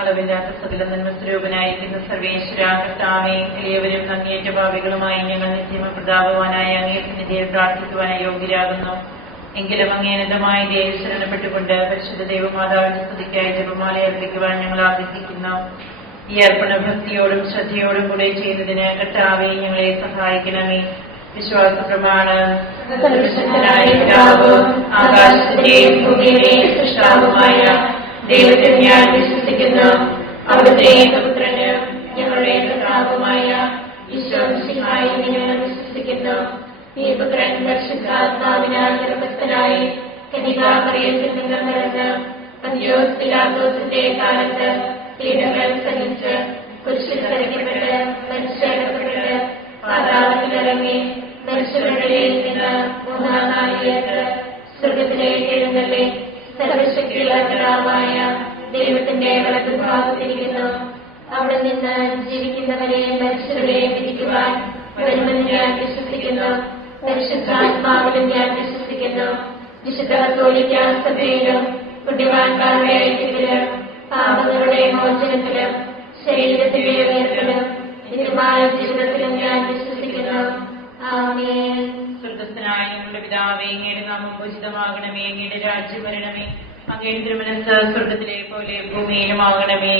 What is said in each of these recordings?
അളവില്ലാത്ത സകല നന്മസ്വരൂപനായിരിക്കുന്ന സർവേശ്വര കർത്താവേ, എളിയവരും നന്ദിയേറ്റ ഭാവികളുമായി ഞങ്ങൾ നിത്യമ പ്രതാപവാനായ അങ്ങേ സന്നിധിയിൽ പ്രാർത്ഥിക്കുവാനായി യോഗ്യരാകുന്നു. എങ്കിലും അങ്ങേനതമായ ദേവി ശരണപ്പെട്ടുകൊണ്ട് പരിശുദ്ധ ദൈവമാതാവിന്റെ സ്തുതിക്കായി ജപമാല അർപ്പിക്കുവാൻ ഞങ്ങൾ ആഗ്രഹിക്കുന്നു. ഈ അർപ്പണ ഭക്തിയോടും ശ്രദ്ധയോടും കൂടെ ചെയ്യുന്നതിന് കർത്താവേ ഞങ്ങളെ സഹായിക്കണമേ. വിശ്വാസ പ്രമാണം. ആകാശത്തിന്റെയും ഭൂമിയുടെയും സൃഷ്ടാവുമായ ദൈവത്തെ ഞാൻ വിശ്വസിക്കുന്നു. അവിടുത്തെ ഏകപുത്രന് ഞങ്ങളുടെ കർത്താവുമായ ഈശോമിശിഹായെ ഞങ്ങൾ വിശ്വസിക്കുന്നു. ഈ പുത്രൻ പരിശുദ്ധാത്മാവിനാൽ ഗർഭസ്ഥനായി കന്യകാമറിയത്തിൽ നിന്ന് പിറന്ന് പന്തിയോസ് പിലാത്തോസിന്റെ കാലത്ത് പീഡകൾ സഹിച്ച് കുരിശിൽ തറയ്ക്കപ്പെട്ട് മരിച്ചടക്കപ്പെട്ട് പാതാളത്തിലിറങ്ങി മരിച്ചവരുടെ നിന്ന് മൂന്നാം നാളിലേക്ക് സ്വർഗത്തിലേക്ക് എഴുന്നള്ളി സർവശക്തിയുള്ള പിതാവായ ദൈവത്തിന്റെ വലതുഭാഗത്തിരിക്കുന്നു. അവിടെ നിന്ന് ജീവിക്കുന്നവരെയും മരിച്ചവരെയും വിധിക്കുവാൻ വരുമെന്ന് ഞാൻ വിശ്വസിക്കുന്നു. പരിശുദ്ധാത്മാവിലും ഞാൻ വിശ്വസിക്കുന്നു. വിശുദ്ധ കത്തോലിക്ക സഭയിലും പുണ്യവാന്മാരുടെ ഐക്യത്തിലും പാപങ്ങളുടെ മോചനത്തിലും ശരീരത്തിലെ ഉയർത്തലും നിത്യമായ ജീവിതത്തിലും ഞാൻ വിശ്വസിക്കുന്നു. ആമേൻ. സ്വർഗ്ഗസ്ഥനായ ഞങ്ങളുടെ പിതാവേ, അങ്ങയുടെ നാമം പൂജിതമാകണമേ. അങ്ങയുടെ രാജ്യം വരണമേ. അങ്ങയുടെ തിരുമനസ്സ് സ്വർഗ്ഗത്തിലെ പോലെ ഭൂമിയിലുമാകണമേ.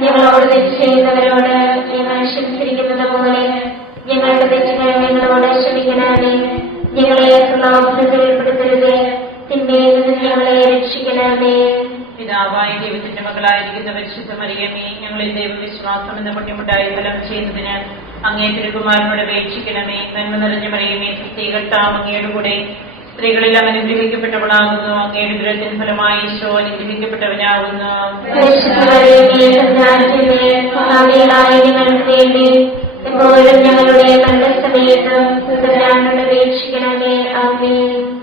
ഞങ്ങളോട് തെറ്റ് ചെയ്യുന്നവരോട് ഞങ്ങൾ ക്ഷമിച്ചിരിക്കുന്നത് പോലെ ഞങ്ങളുടെ തെറ്റുകൾ ഞങ്ങളോട് ക്ഷമിക്കണമേ. ഞങ്ങളെ പ്രലോഭനത്തിൽ ഉൾപ്പെടുത്തരുതേ, തിന്മയിൽ നിന്ന് ഞങ്ങളെ രക്ഷിക്കണമേ. പിതാവായ ദൈവത്തിന്റെ മകളായിരിക്കുന്ന പരിശുദ്ധ മറിയമേ, ഞങ്ങളെ ദൈവവിശ്വാസം എന്ന പുണ്യമുണ്ടായി ഫലം ചെയ്യുന്നതിന് അങ്ങേ തിരുകുമാരനോട് അപേക്ഷിക്കണമേ. നന്മ നിറഞ്ഞ മറിയമേ, കർത്താവ് അങ്ങയുടെ കൂടെ സ്ത്രീകളെല്ലാം അനുഗ്രഹിക്കപ്പെട്ടവളാകുന്നു. അങ്ങയുടെ ദുരത്തിന് ഫലമായി ഈശോ അനുഗ്രഹിക്കപ്പെട്ടവനാകുന്നു.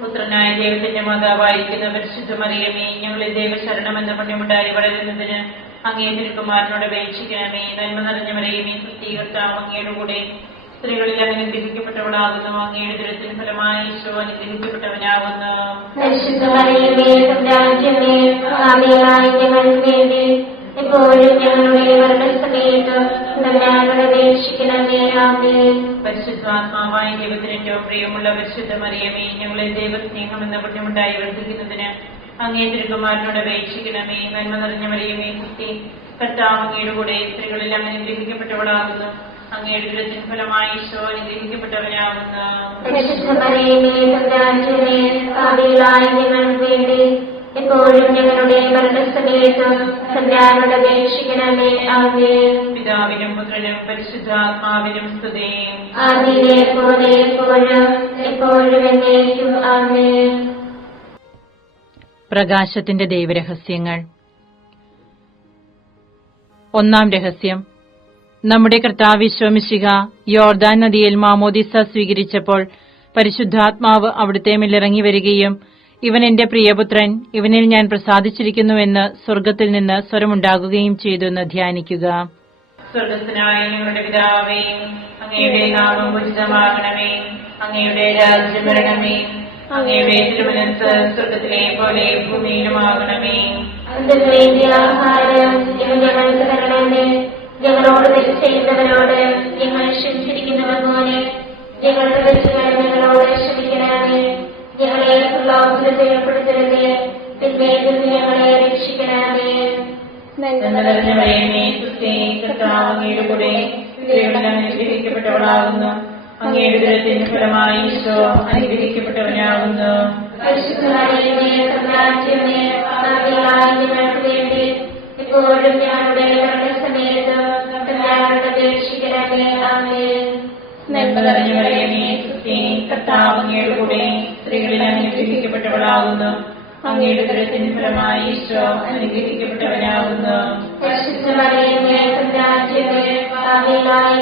പുത്രനായ ദൈവത്തിന്റെ മാതാവായിരിക്കുന്ന പരിശുദ്ധ മറിയമേ, ഞങ്ങളെ ദൈവശരണം എന്ന പുണ്യമുണ്ടായി വളരുന്നതിന് അങ്ങേ തിരുകുമാരനോട് അപേക്ഷിക്കണമേ. നന്മ നിറഞ്ഞ മറിയമേ, കർത്താവ് അങ്ങയുടെ കൂടെ സ്ത്രീകളിൽ അനുഗ്രഹിക്കപ്പെട്ടവളാകുന്നു. അങ്ങയുടെ ദുരത്തിന് ഫലമായി ഈശോ അനുഗ്രഹിക്കപ്പെട്ടവനാകുന്നു. പരിശുദ്ധാത്മാവായ ദൈവത്തിന് ഏറ്റവും പ്രിയമുള്ള പരിശുദ്ധ മറിയമേ, ഞങ്ങളെ ദൈവസ്നേഹം എന്ന പുണ്യമുണ്ടായി വർദ്ധിക്കുന്നതിന് അങ്ങേ തിരുകുമാരനോട് അപേക്ഷിക്കണമേ. നന്മ നിറഞ്ഞ മറിയമേ, കർത്താവ് അങ്ങയുടെ കൂടെ സ്ത്രീകളെല്ലാം അനുഗ്രഹിക്കപ്പെട്ടവളാകുന്നു. അങ്ങയുടെ ദുരത്തിന് ഫലമായി ഈശോ അനുഗ്രഹിക്കപ്പെട്ടവനാകുന്നു. എപ്പോഴും ഞങ്ങളുടെ മരണസമയത്തും തമ്പുരാനോട് അപേക്ഷിക്കണമേ. ആമേൻ. പിതാവിനും പുത്രനും പരിശുദ്ധാത്മാവിനും സ്തുതി. ആദിയിലെ പോലെ എപ്പോഴും എപ്പോഴും എന്നേക്കും. ആമേൻ. പ്രകാശത്തിന്റെ ദൈവരഹസ്യങ്ങൾ. ഒന്നാം രഹസ്യം. നമ്മുടെ കർത്താവ് ഈശോ മിശിഹ യോർദാൻ നദിയിൽ മാമോദിസ സ്വീകരിച്ചപ്പോൾ പരിശുദ്ധാത്മാവ് അവിടുത്തെ മേലിറങ്ങി വരികയും ഇവൻ എന്റെ പ്രിയപുത്രൻ, ഇവനിൽ ഞാൻ പ്രസാദിച്ചിരിക്കുന്നുവെന്ന് സ്വർഗ്ഗത്തിൽ നിന്ന് സ്വരമുണ്ടാകുകയും ചെയ്തു എന്ന് ധ്യാനിക്കുക. സ്വർഗ്ഗസ്ഥനായ ഞങ്ങളുടെ പിതാവേ, അങ്ങയുടെ നാമം പൂജിതമാകണമേ. അങ്ങയുടെ രാജ്യം വരണമേ. അങ്ങയുടെ തിരുമനസ്സ് സ്വർഗ്ഗത്തിലെ പോലെ ഭൂമിയിലുമാകണമേ. ആഹാരം ഞങ്ങൾക്ക് തരണമേ. ഞങ്ങളോട് തെറ്റ് ചെയ്യുന്നവരോട് ഞങ്ങൾ ക്ഷമിച്ചിരിക്കുന്നത് പോലെ ഞങ്ങളുടെ തെറ്റുകൾ ഞങ്ങളോട് ക്ഷമിക്കണമേ. ഞങ്ങളെ പ്രലോഭനത്തിൽ ഉൾപ്പെടുത്തരുതേ, തിന്മയിൽ നിന്ന് ഞങ്ങളെ രക്ഷിക്കണമേ. കർത്താവ് അങ്ങയുടെ കൂടെ സ്ത്രീകളിൽ അനുഗ്രഹിക്കപ്പെട്ടവളാകുന്നു. അങ്ങയുടെ ദുരത്തിന് ഫലമായി ഈശോ അനുഗ്രഹിക്കപ്പെട്ടവനാകുന്നു. ഞങ്ങൾക്ക് വേണ്ടി എപ്പോഴും ഞങ്ങളുടെ മരണസമയത്ത് തമ്പുരാനോട് അപേക്ഷിക്കണമേ. ആമേൻ. നന്മ നിറഞ്ഞ മറിയമേ, കർത്താവ് അങ്ങയുടെ കൂടെ സ്ത്രീകളിൽ അനുഗ്രഹിക്കപ്പെട്ടവളാകുന്നു. അങ്ങയുടെ ദുരത്തിന് ഫലമായി ഈശോ അനുഗ്രഹിക്കപ്പെട്ടവനാകുന്നു.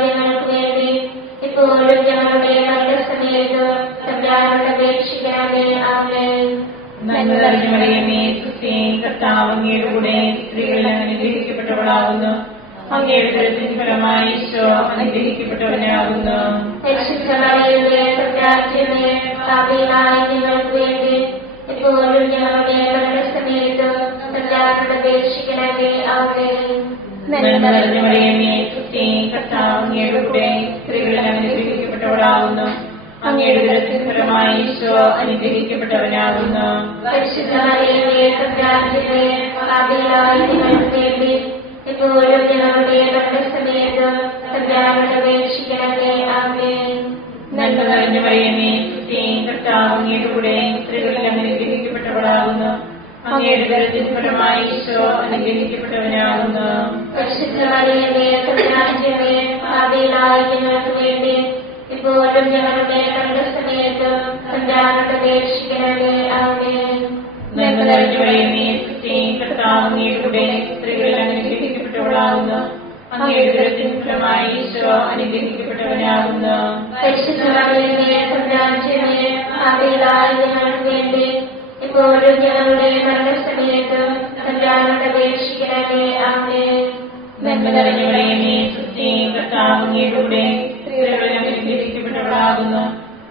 ഞങ്ങൾക്ക് വേണ്ടി എപ്പോഴും ഞങ്ങളുടെ മരണസമയത്ത് തമ്പുരാനോട് അപേക്ഷിക്കണമേ. ആമേൻ. നന്മ നിറഞ്ഞ മറിയമേ, കർത്താവ് അങ്ങയുടെ കൂടെ സ്ത്രീകളിൽ അനുഗ്രഹിക്കപ്പെട്ടവളാകുന്നു. അങ്ങയുടെ ദുരത്തിന് ഫലമായി ഈശോ അനുഗ്രഹിക്കപ്പെട്ടവനാകുന്നു. ഞങ്ങൾക്ക് വേണ്ടി എപ്പോഴും ഞങ്ങളുടെ അപേക്ഷിക്കണമേ. ആമേൻ. നന്മ നിറഞ്ഞ മറിയമേ, സുസ്തി, കർത്താവ് അങ്ങയുടെ കൂടെ സ്ത്രീകളിൽ അനുഗ്രഹിക്കപ്പെട്ടവളാകുന്നു. അങ്ങയുടെ ഉദരത്തിൻ ഫലമായി ഈശോ അനുഗ്രഹിക്കപ്പെട്ടവനാകുന്നു. പരിശുദ്ധ മറിയമേ, തമ്പുരാന്റമ്മേ, പാപികളായ ഞങ്ങൾക്ക് വേണ്ടി ഇപ്പോഴും ഞങ്ങളുടെ മരണസമയത്ത് തമ്പുരാനോട് അപേക്ഷിക്കണമേ. ആമേൻ. നന്മ നിറഞ്ഞ മറിയമേ, സുസ്തി, കർത്താവ് അങ്ങയുടെ കൂടെ സ്ത്രീകളിൽ അനുഗ്രഹിക്കപ്പെട്ടവളാകുന്നു. അങ്ങയുടെ ഉദരത്തിൻ ഫലമായി ഈശോ അനുഗ്രഹിക്കപ്പെട്ടവനാകുന്നു. പരിശുദ്ധ മറിയമേ, തമ്പുരാന്റമ്മേ, പാപികളായ ഞങ്ങൾക്ക് വേണ്ടി ഇപ്പോഴും ഞങ്ങളുടെ മരണസമയത്ത് തമ്പുരാനോട് അപേക്ഷിക്കണമേ. ആമേൻ. നന്മ നിറഞ്ഞ മറിയമേ, സുസ്തി, കർത്താവ് അങ്ങയുടെ കൂടെ സ്ത്രീകളിൽ അനുഗ്രഹിക്കപ്പെട്ടവളാകുന്നു. അങ്ങയുടെ ഉദരത്തിൻ ഫലമായി ഈശോ അനുഗ്രഹിക്കപ്പെട്ടവനാകുന്നു. പരിശുദ്ധ മറിയമേ, തമ്പുരാന്റമ്മേ, പാപികളായ ഞങ്ങൾക്ക് വേണ്ടി ഇപ്പോഴും ഞങ്ങളുടെ മരണസമയത്ത് തമ്പുരാനോട് അപേക്ഷിക്കണമേ. ആമേൻ. നന്മ നിറഞ്ഞ മറിയമേ, സുസ്തി, കർത്താവ് അങ്ങയുടെ കൂടെ സ്ത്രീകളിൽ അനുഗ്രഹിക്കപ്പെട്ടവളാകുന്നു.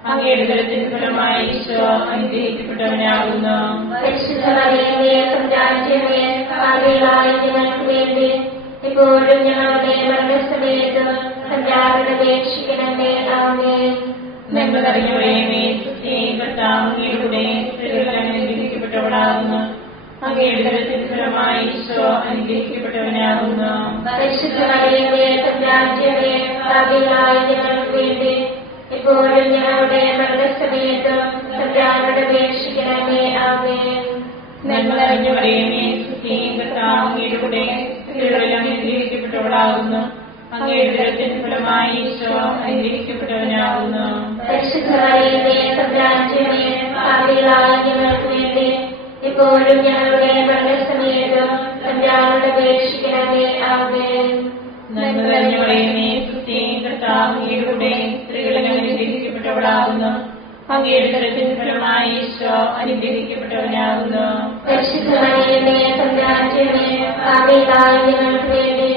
അങ്ങയുടെ ഉദരത്തിൻ ഫലമായി ഈശോ അനുഗ്രഹിക്കപ്പെട്ടവനാകുന്നു. പരിശുദ്ധ മറിയമേ, തമ്പുരാന്റമ്മേ, പാപികളായ ഞങ്ങൾക്ക് വേണ്ടി ഇപ്പോഴും ഞങ്ങളുടെ മരണസമയത്ത് തമ്പുരാനോട് അപേക്ഷിക്കണമേ. ആമേൻ. നന്മ നിറഞ്ഞ മറിയമേ, സുസ്തി, കർത്താവ് അങ്ങയുടെ കൂടെ സ്ത്രീകളിൽ അനുഗ്രഹിക്കപ്പെട്ടവളാകുന്നു. അങ്ങയുടെ ഉദരത്തിൻ ഫലമായി ഈശോ അനുഗ്രഹിക്കപ്പെട്ടവനാകുന്നു. പരിശുദ്ധ മറിയമേ, തമ്പുരാന്റമ്മേ, പാപികളായ ഞങ്ങൾക്ക് വേണ്ടി ഇപ്പോഴും ഞങ്ങളുടെ മരണസമയത്ത് തമ്പുരാനോട് അപേക്ഷിക്കണമേ. ആമേൻ. നന്മ നിറഞ്ഞ മറിയമേ, സുസ്തി, കർത്താവ് അങ്ങയുടെ കൂടെ സ്ത്രീകളിൽ അനുഗ്രഹിക്കപ്പെട്ടവളാകുന്നു. അങ്ങയുടെ ഉദരത്തിൻ ഫലമായി ഈശോ അനുഗ്രഹിക്കപ്പെട്ടവനാകുന്നു. പരിശുദ്ധ മറിയമേ, തമ്പുരാന്റമ്മേ, പാപികളായ ഞങ്ങൾക്ക് വേണ്ടി ഇപ്പോഴും ഞങ്ങളുടെ മരണസമയത്ത് തമ്പുരാനോട് അപേക്ഷിക്കണമേ. ആമേൻ. നന്മ നിറഞ്ഞ മറിയമേ, സുസ്തി, കർത്താവ് അങ്ങയുടെ കൂടെ സ്ത്രീകളിൽ അനുഗ്രഹിക്കപ്പെട്ടവളാകുന്നു. അങ്ങയുടെ ഉദരത്തിൻ ഫലമായി ഈശോ അനുഗ്രഹിക്കപ്പെട്ടവനാകുന്നു. പരിശുദ്ധ മറിയമേ, തമ്പുരാന്റമ്മേ, പാപികളായ ഞങ്ങൾക്ക് വേണ്ടി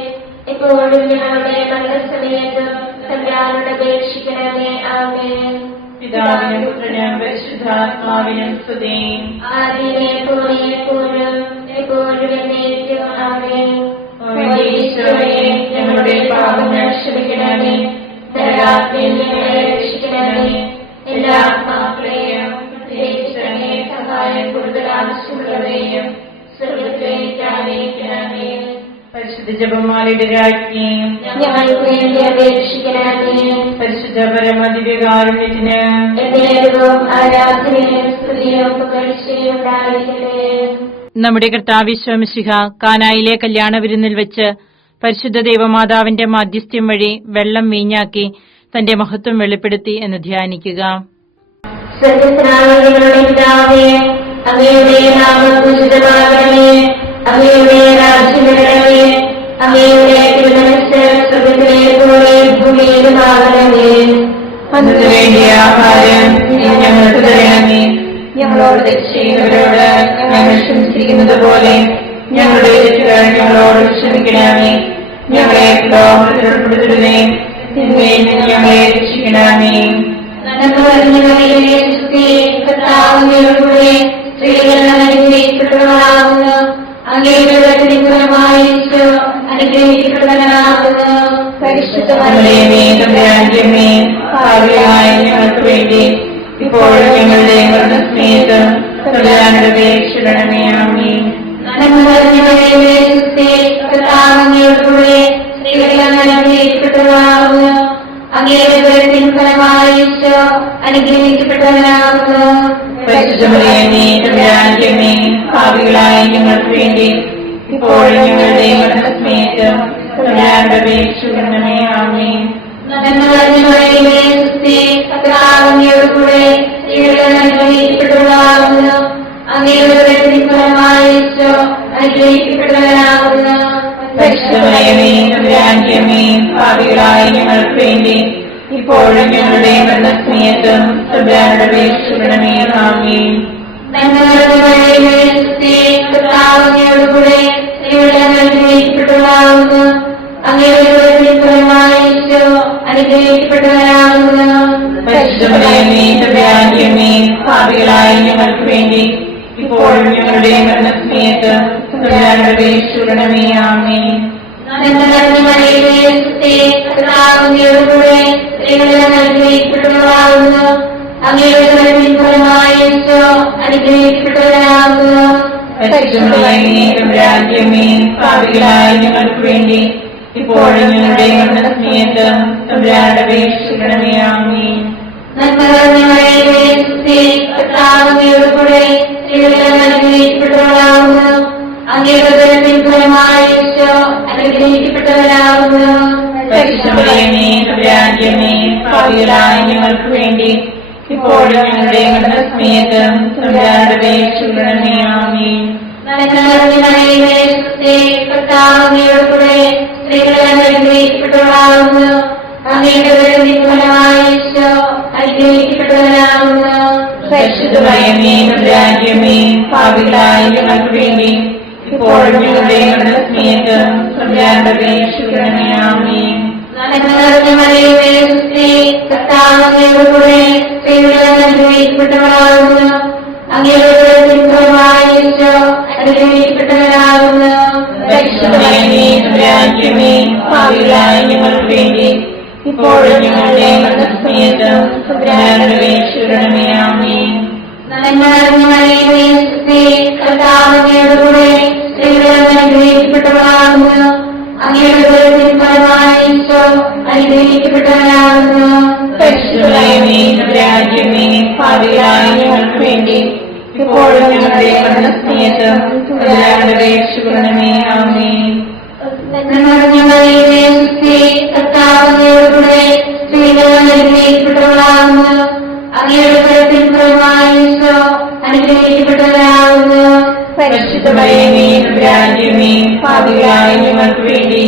ഇപ്പോഴും ഞങ്ങളുടെ മരണസമയത്ത് തമ്പുരാനോട് അപേക്ഷിക്കണമേ. ആമേൻ. പിതാവിനും പുത്രനും പരിശുദ്ധാത്മാവിനും സ്തുതി. ആദിയിലെ പോലെ എപ്പോഴും എപ്പോഴും എന്നേക്കും. ആമേൻ. ഈശോയെ, ഞങ്ങളുടെ പാപങ്ങൾ ക്ഷമിക്കണമേ. നരകാഗ്നിയിൽ ഞങ്ങളെ രക്ഷിക്കണമേ. എല്ലാ ആത്മാക്കളെയും പ്രത്യേകിച്ച് അങ്ങേ സഹായം കൂടുതൽ ആവശ്യമുള്ളവരെയും സ്വർഗ്ഗത്തിലേക്ക് ആനയിക്കണമേ. പരിശുദ്ധ ജപമാലയുടെ രാജ്ഞിയും ഞങ്ങൾക്ക് വേണ്ടി അപേക്ഷിക്കണമേ. പരിശുദ്ധ പരമദിവ്യകാരുണ്യത്തിന് എന്നേരവും ആരാധനയും സ്തുതിയും പുകഴ്ചയും ഉണ്ടായിരിക്കട്ടെ. നമ്മുടെ കർത്താവ് മിശിഹ കാനായിലെ കല്യാണ വിരുന്നിൽ വെച്ച് പരിശുദ്ധ ദൈവമാതാവിന്റെ മാധ്യസ്ഥ്യം വഴി വെള്ളം വീഞ്ഞാക്കി തന്റെ മഹത്വം വെളിപ്പെടുത്തി എന്ന് ധ്യാനിക്കുക. സ്വർഗ്ഗസ്ഥനായ ഞങ്ങളുടെ പിതാവേ, അങ്ങയുടെ നാമം പൂജിതമാകണമേ. അങ്ങയുടെ രാജ്യം വരണമേ. അങ്ങയുടെ തിരുമനസ്സ് സ്വർഗ്ഗത്തിലെ പോലെ ഭൂമിയിലുമാകണമേ. അതിനു വേണ്ടിയ ആഹാരം ഞങ്ങൾക്ക് തരണമേ. ഞങ്ങളോട് തെറ്റ് ചെയ്യുന്നവരോട് ഞങ്ങൾ ക്ഷമിച്ചിരിക്കുന്നത് പോലെ ഞങ്ങളുടെ തെറ്റുകൾ ഞങ്ങളോട് ക്ഷമിക്കണമേ. ഞങ്ങളെ പ്രലോഭനത്തിൽ ഉൾപ്പെടുത്തരുതേ, തിന്മയിൽ നിന്ന് ഞങ്ങളെ രക്ഷിക്കണമേ. നന്മ നിറഞ്ഞ മറിയമേ, സുസ്തി, കർത്താവ് അങ്ങയുടെ കൂടെ സ്ത്രീകൾ അനുഗ്രഹിക്കപ്പെട്ടവളാകുന്നു. അങ്ങയുടെ ഉദരത്തിൻ ഫലമായി ഈശോ അനുഗ്രഹിക്കപ്പെട്ടവനാകുന്നു. പരിശുദ്ധ മറിയമേ, തമ്പുരാന്റമ്മേ, പാപികളായ ഞങ്ങൾക്ക് വേണ്ടി ഇപ്പോഴും ഞങ്ങളുടെ മരണസമയത്ത് തമ്പുരാനോട് അപേക്ഷിക്കണമേ. ആമേൻ. നന്മ നിറഞ്ഞ മറിയമേ, സുസ്തി, കർത്താവ് അങ്ങയുടെ കൂടെ സ്ത്രീകൾ അനുഗ്രഹിക്കപ്പെട്ടവളാകുന്നു. അങ്ങയുടെ ഉദരത്തിൻ ഫലമായി ഈശോ അനുഗ്രഹിക്കപ്പെട്ടവനാകുന്നു. പരിശുദ്ധ മറിയമേ, തമ്പുരാന്റമ്മേ, പാപികളായ ഞങ്ങൾക്ക് വേണ്ടി ഇപ്പോഴും ഞങ്ങളുടെ മരണസമയത്ത് തമ്പുരാനോട് അപേക്ഷിക്കണമേ. ആമേൻ. നന്മ നിറഞ്ഞ മറിയമേ, സുസ്തി, കർത്താവ് അങ്ങയുടെ കൂടെ സ്ത്രീകൾ അനുഗ്രഹിക്കപ്പെട്ടവളാകുന്നു. അങ്ങയുടെ ഉദരത്തിൻ ഫലമായി ഈശോ അനുഗ്രഹിക്കപ്പെട്ടവനാകുന്നു. പരിശുദ്ധ മറിയമേ, തമ്പുരാന്റമ്മേ, പാപികളായ ഞങ്ങൾക്ക് വേണ്ടി ഇപ്പോഴും ഞങ്ങളുടെ മരണസമയത്ത് തമ്പുരാനോട് അപേക്ഷിക്കണമേ. ആമേൻ. നന്മ നിറഞ്ഞ മറിയമേ, സുസ്തി, കർത്താവ് അങ്ങയുടെ കൂടെ സ്ത്രീകൾ അനുഗ്രഹിക്കപ്പെട്ടവളാകുന്നു. അങ്ങയുടെ ഉദരത്തിൻ ഫലമായി ഈശോ അനുഗ്രഹിക്കപ്പെട്ടവനാകുന്നു. പരിശുദ്ധ മറിയമേ, തമ്പുരാന്റമ്മേ, പാപികളായ ഞങ്ങൾക്ക് വേണ്ടി ഇപ്പോഴും ഞങ്ങളുടെ മരണസമയത്ത് തമ്പുരാനോട് അപേക്ഷിക്കണമേ. ആമേൻ. നന്മ നിറഞ്ഞ മറിയമേ, സുസ്ഥി, കർത്താവ് അങ്ങയോടുകൂടെ സ്ത്രീകളിൽ അങ്ങ് അനുഗ്രഹിക്കപ്പെട്ടവളാകുന്നു. അങ്ങയുടെ ഉദരത്തിൻ ഫലമായി ഈശോ അനുഗ്രഹിക്കപ്പെട്ടവനാകുന്നു. പരിശുദ്ധമറിയമേ, തമ്പുരാന്റെ അമ്മേ, പാപികളായ ഞങ്ങൾക്ക് വേണ്ടി ഇപ്പോഴും ഞങ്ങളുടെ മരണസമയത്തും തമ്പുരാനോട് അപേക്ഷിക്കണമേ. ആമേൻ. നന്മ നിറഞ്ഞ മറിയമേ, സുസ്ഥി, കർത്താവ് അങ്ങയോടുകൂടെ സ്ത്രീകളിൽ അങ്ങ് അനുഗ്രഹിക്കപ്പെട്ടവളാകുന്നു. അങ്ങയുടെ ഉദരത്തിൻ ഫലമായി ഈശോ അനുഗ്രഹിക്കപ്പെട്ടവനാകുന്നു. പരിശുദ്ധമറിയമേ, തമ്പുരാന്റെ അമ്മേ, പാപികളായ ഞങ്ങൾക്ക് വേണ്ടി ഇപ്പോഴും ഞങ്ങളുടെ മരണസമയത്തും തമ്പുരാനോട് അപേക്ഷിക്കണമേ. ആമേൻ. നന്മ നിറഞ്ഞ മറിയമേ, സുസ്ഥി, കർത്താവ് അങ്ങയോടുകൂടെ സ്ത്രീകളിൽ അങ്ങ് അനുഗ്രഹിക്കപ്പെട്ടവളാകുന്നു. അങ്ങയുടെ ഉദരത്തിൻ ഫലമായി ഈശോ അനുഗ്രഹിക്കപ്പെട്ടവനാകുന്നു. പരിശുദ്ധമറിയമേ, തമ്പുരാന്റെ അമ്മേ, പാപികളായ ഞങ്ങൾക്ക് വേണ്ടി ഇപ്പോഴും ഞങ്ങളുടെ മരണസമയത്തും തമ്പുരാനോട് അപേക്ഷിക്കണമേ. ആമേൻ. നന്മ നിറഞ്ഞ മറിയമേ, സുസ്ഥി, കർത്താവ് അങ്ങയോടുകൂടെ സ്ത്രീകളിൽ അങ്ങ് അനുഗ്രഹിക്കപ്പെട്ടവളാകുന്നു. അങ്ങയുടെ ഉദരത്തിൻ ഫലമായി ഈശോ അനുഗ്രഹിക്കപ്പെട്ടവനാകുന്നു. പരിശുദ്ധമറിയമേ, തമ്പുരാന്റെ അമ്മേ, പാപികളായ ഞങ്ങൾക്ക് വേണ്ടി ഇപ്പോഴും ഞങ്ങളുടെ മരണസമയത്തും തമ്പുരാനോട് അപേക്ഷിക്കണമേ. ആമേൻ. നന്മ നിറഞ്ഞ മറിയമേ, സുസ്ഥി, കർത്താവ് അങ്ങയോടുകൂടെ സ്ത്രീകളിൽ അങ്ങ് അനുഗ്രഹിക്കപ്പെട്ടവളാകുന്നു. അങ്ങയുടെ ഉദരത്തിൻ ഫലമായി ഈശോ അനുഗ്രഹിക്കപ്പെട്ടവനാകുന്നു. പരിശുദ്ധമറിയമേ, തമ്പുരാന്റെ അമ്മേ, പാപികളായ ഞങ്ങൾക്ക് വേണ്ടി ഇപ്പോഴും ഞങ്ങളുടെ മരണസമയത്തും തമ്പുരാനോട് അപേക്ഷിക്കണമേ. ആമേൻ. നന്മ നിറഞ്ഞ മറിയമേ, സുസ്ഥി, കർത്താവ് അങ്ങയോടുകൂടെ സ്ത്രീകളിൽ അങ്ങ് അനുഗ്രഹിക്കപ്പെട്ടവളാകുന്നു. അങ്ങയുടെ ഉദരത്തിൻ ഫലമായി ഈശോ അനുഗ്രഹിക്കപ്പെട്ടവനാകുന്നു. പരിശുദ്ധമറിയമേ, തമ്പുരാന്റെ അമ്മേ, പാപികളായ ഞങ്ങൾക്ക് വേണ്ടി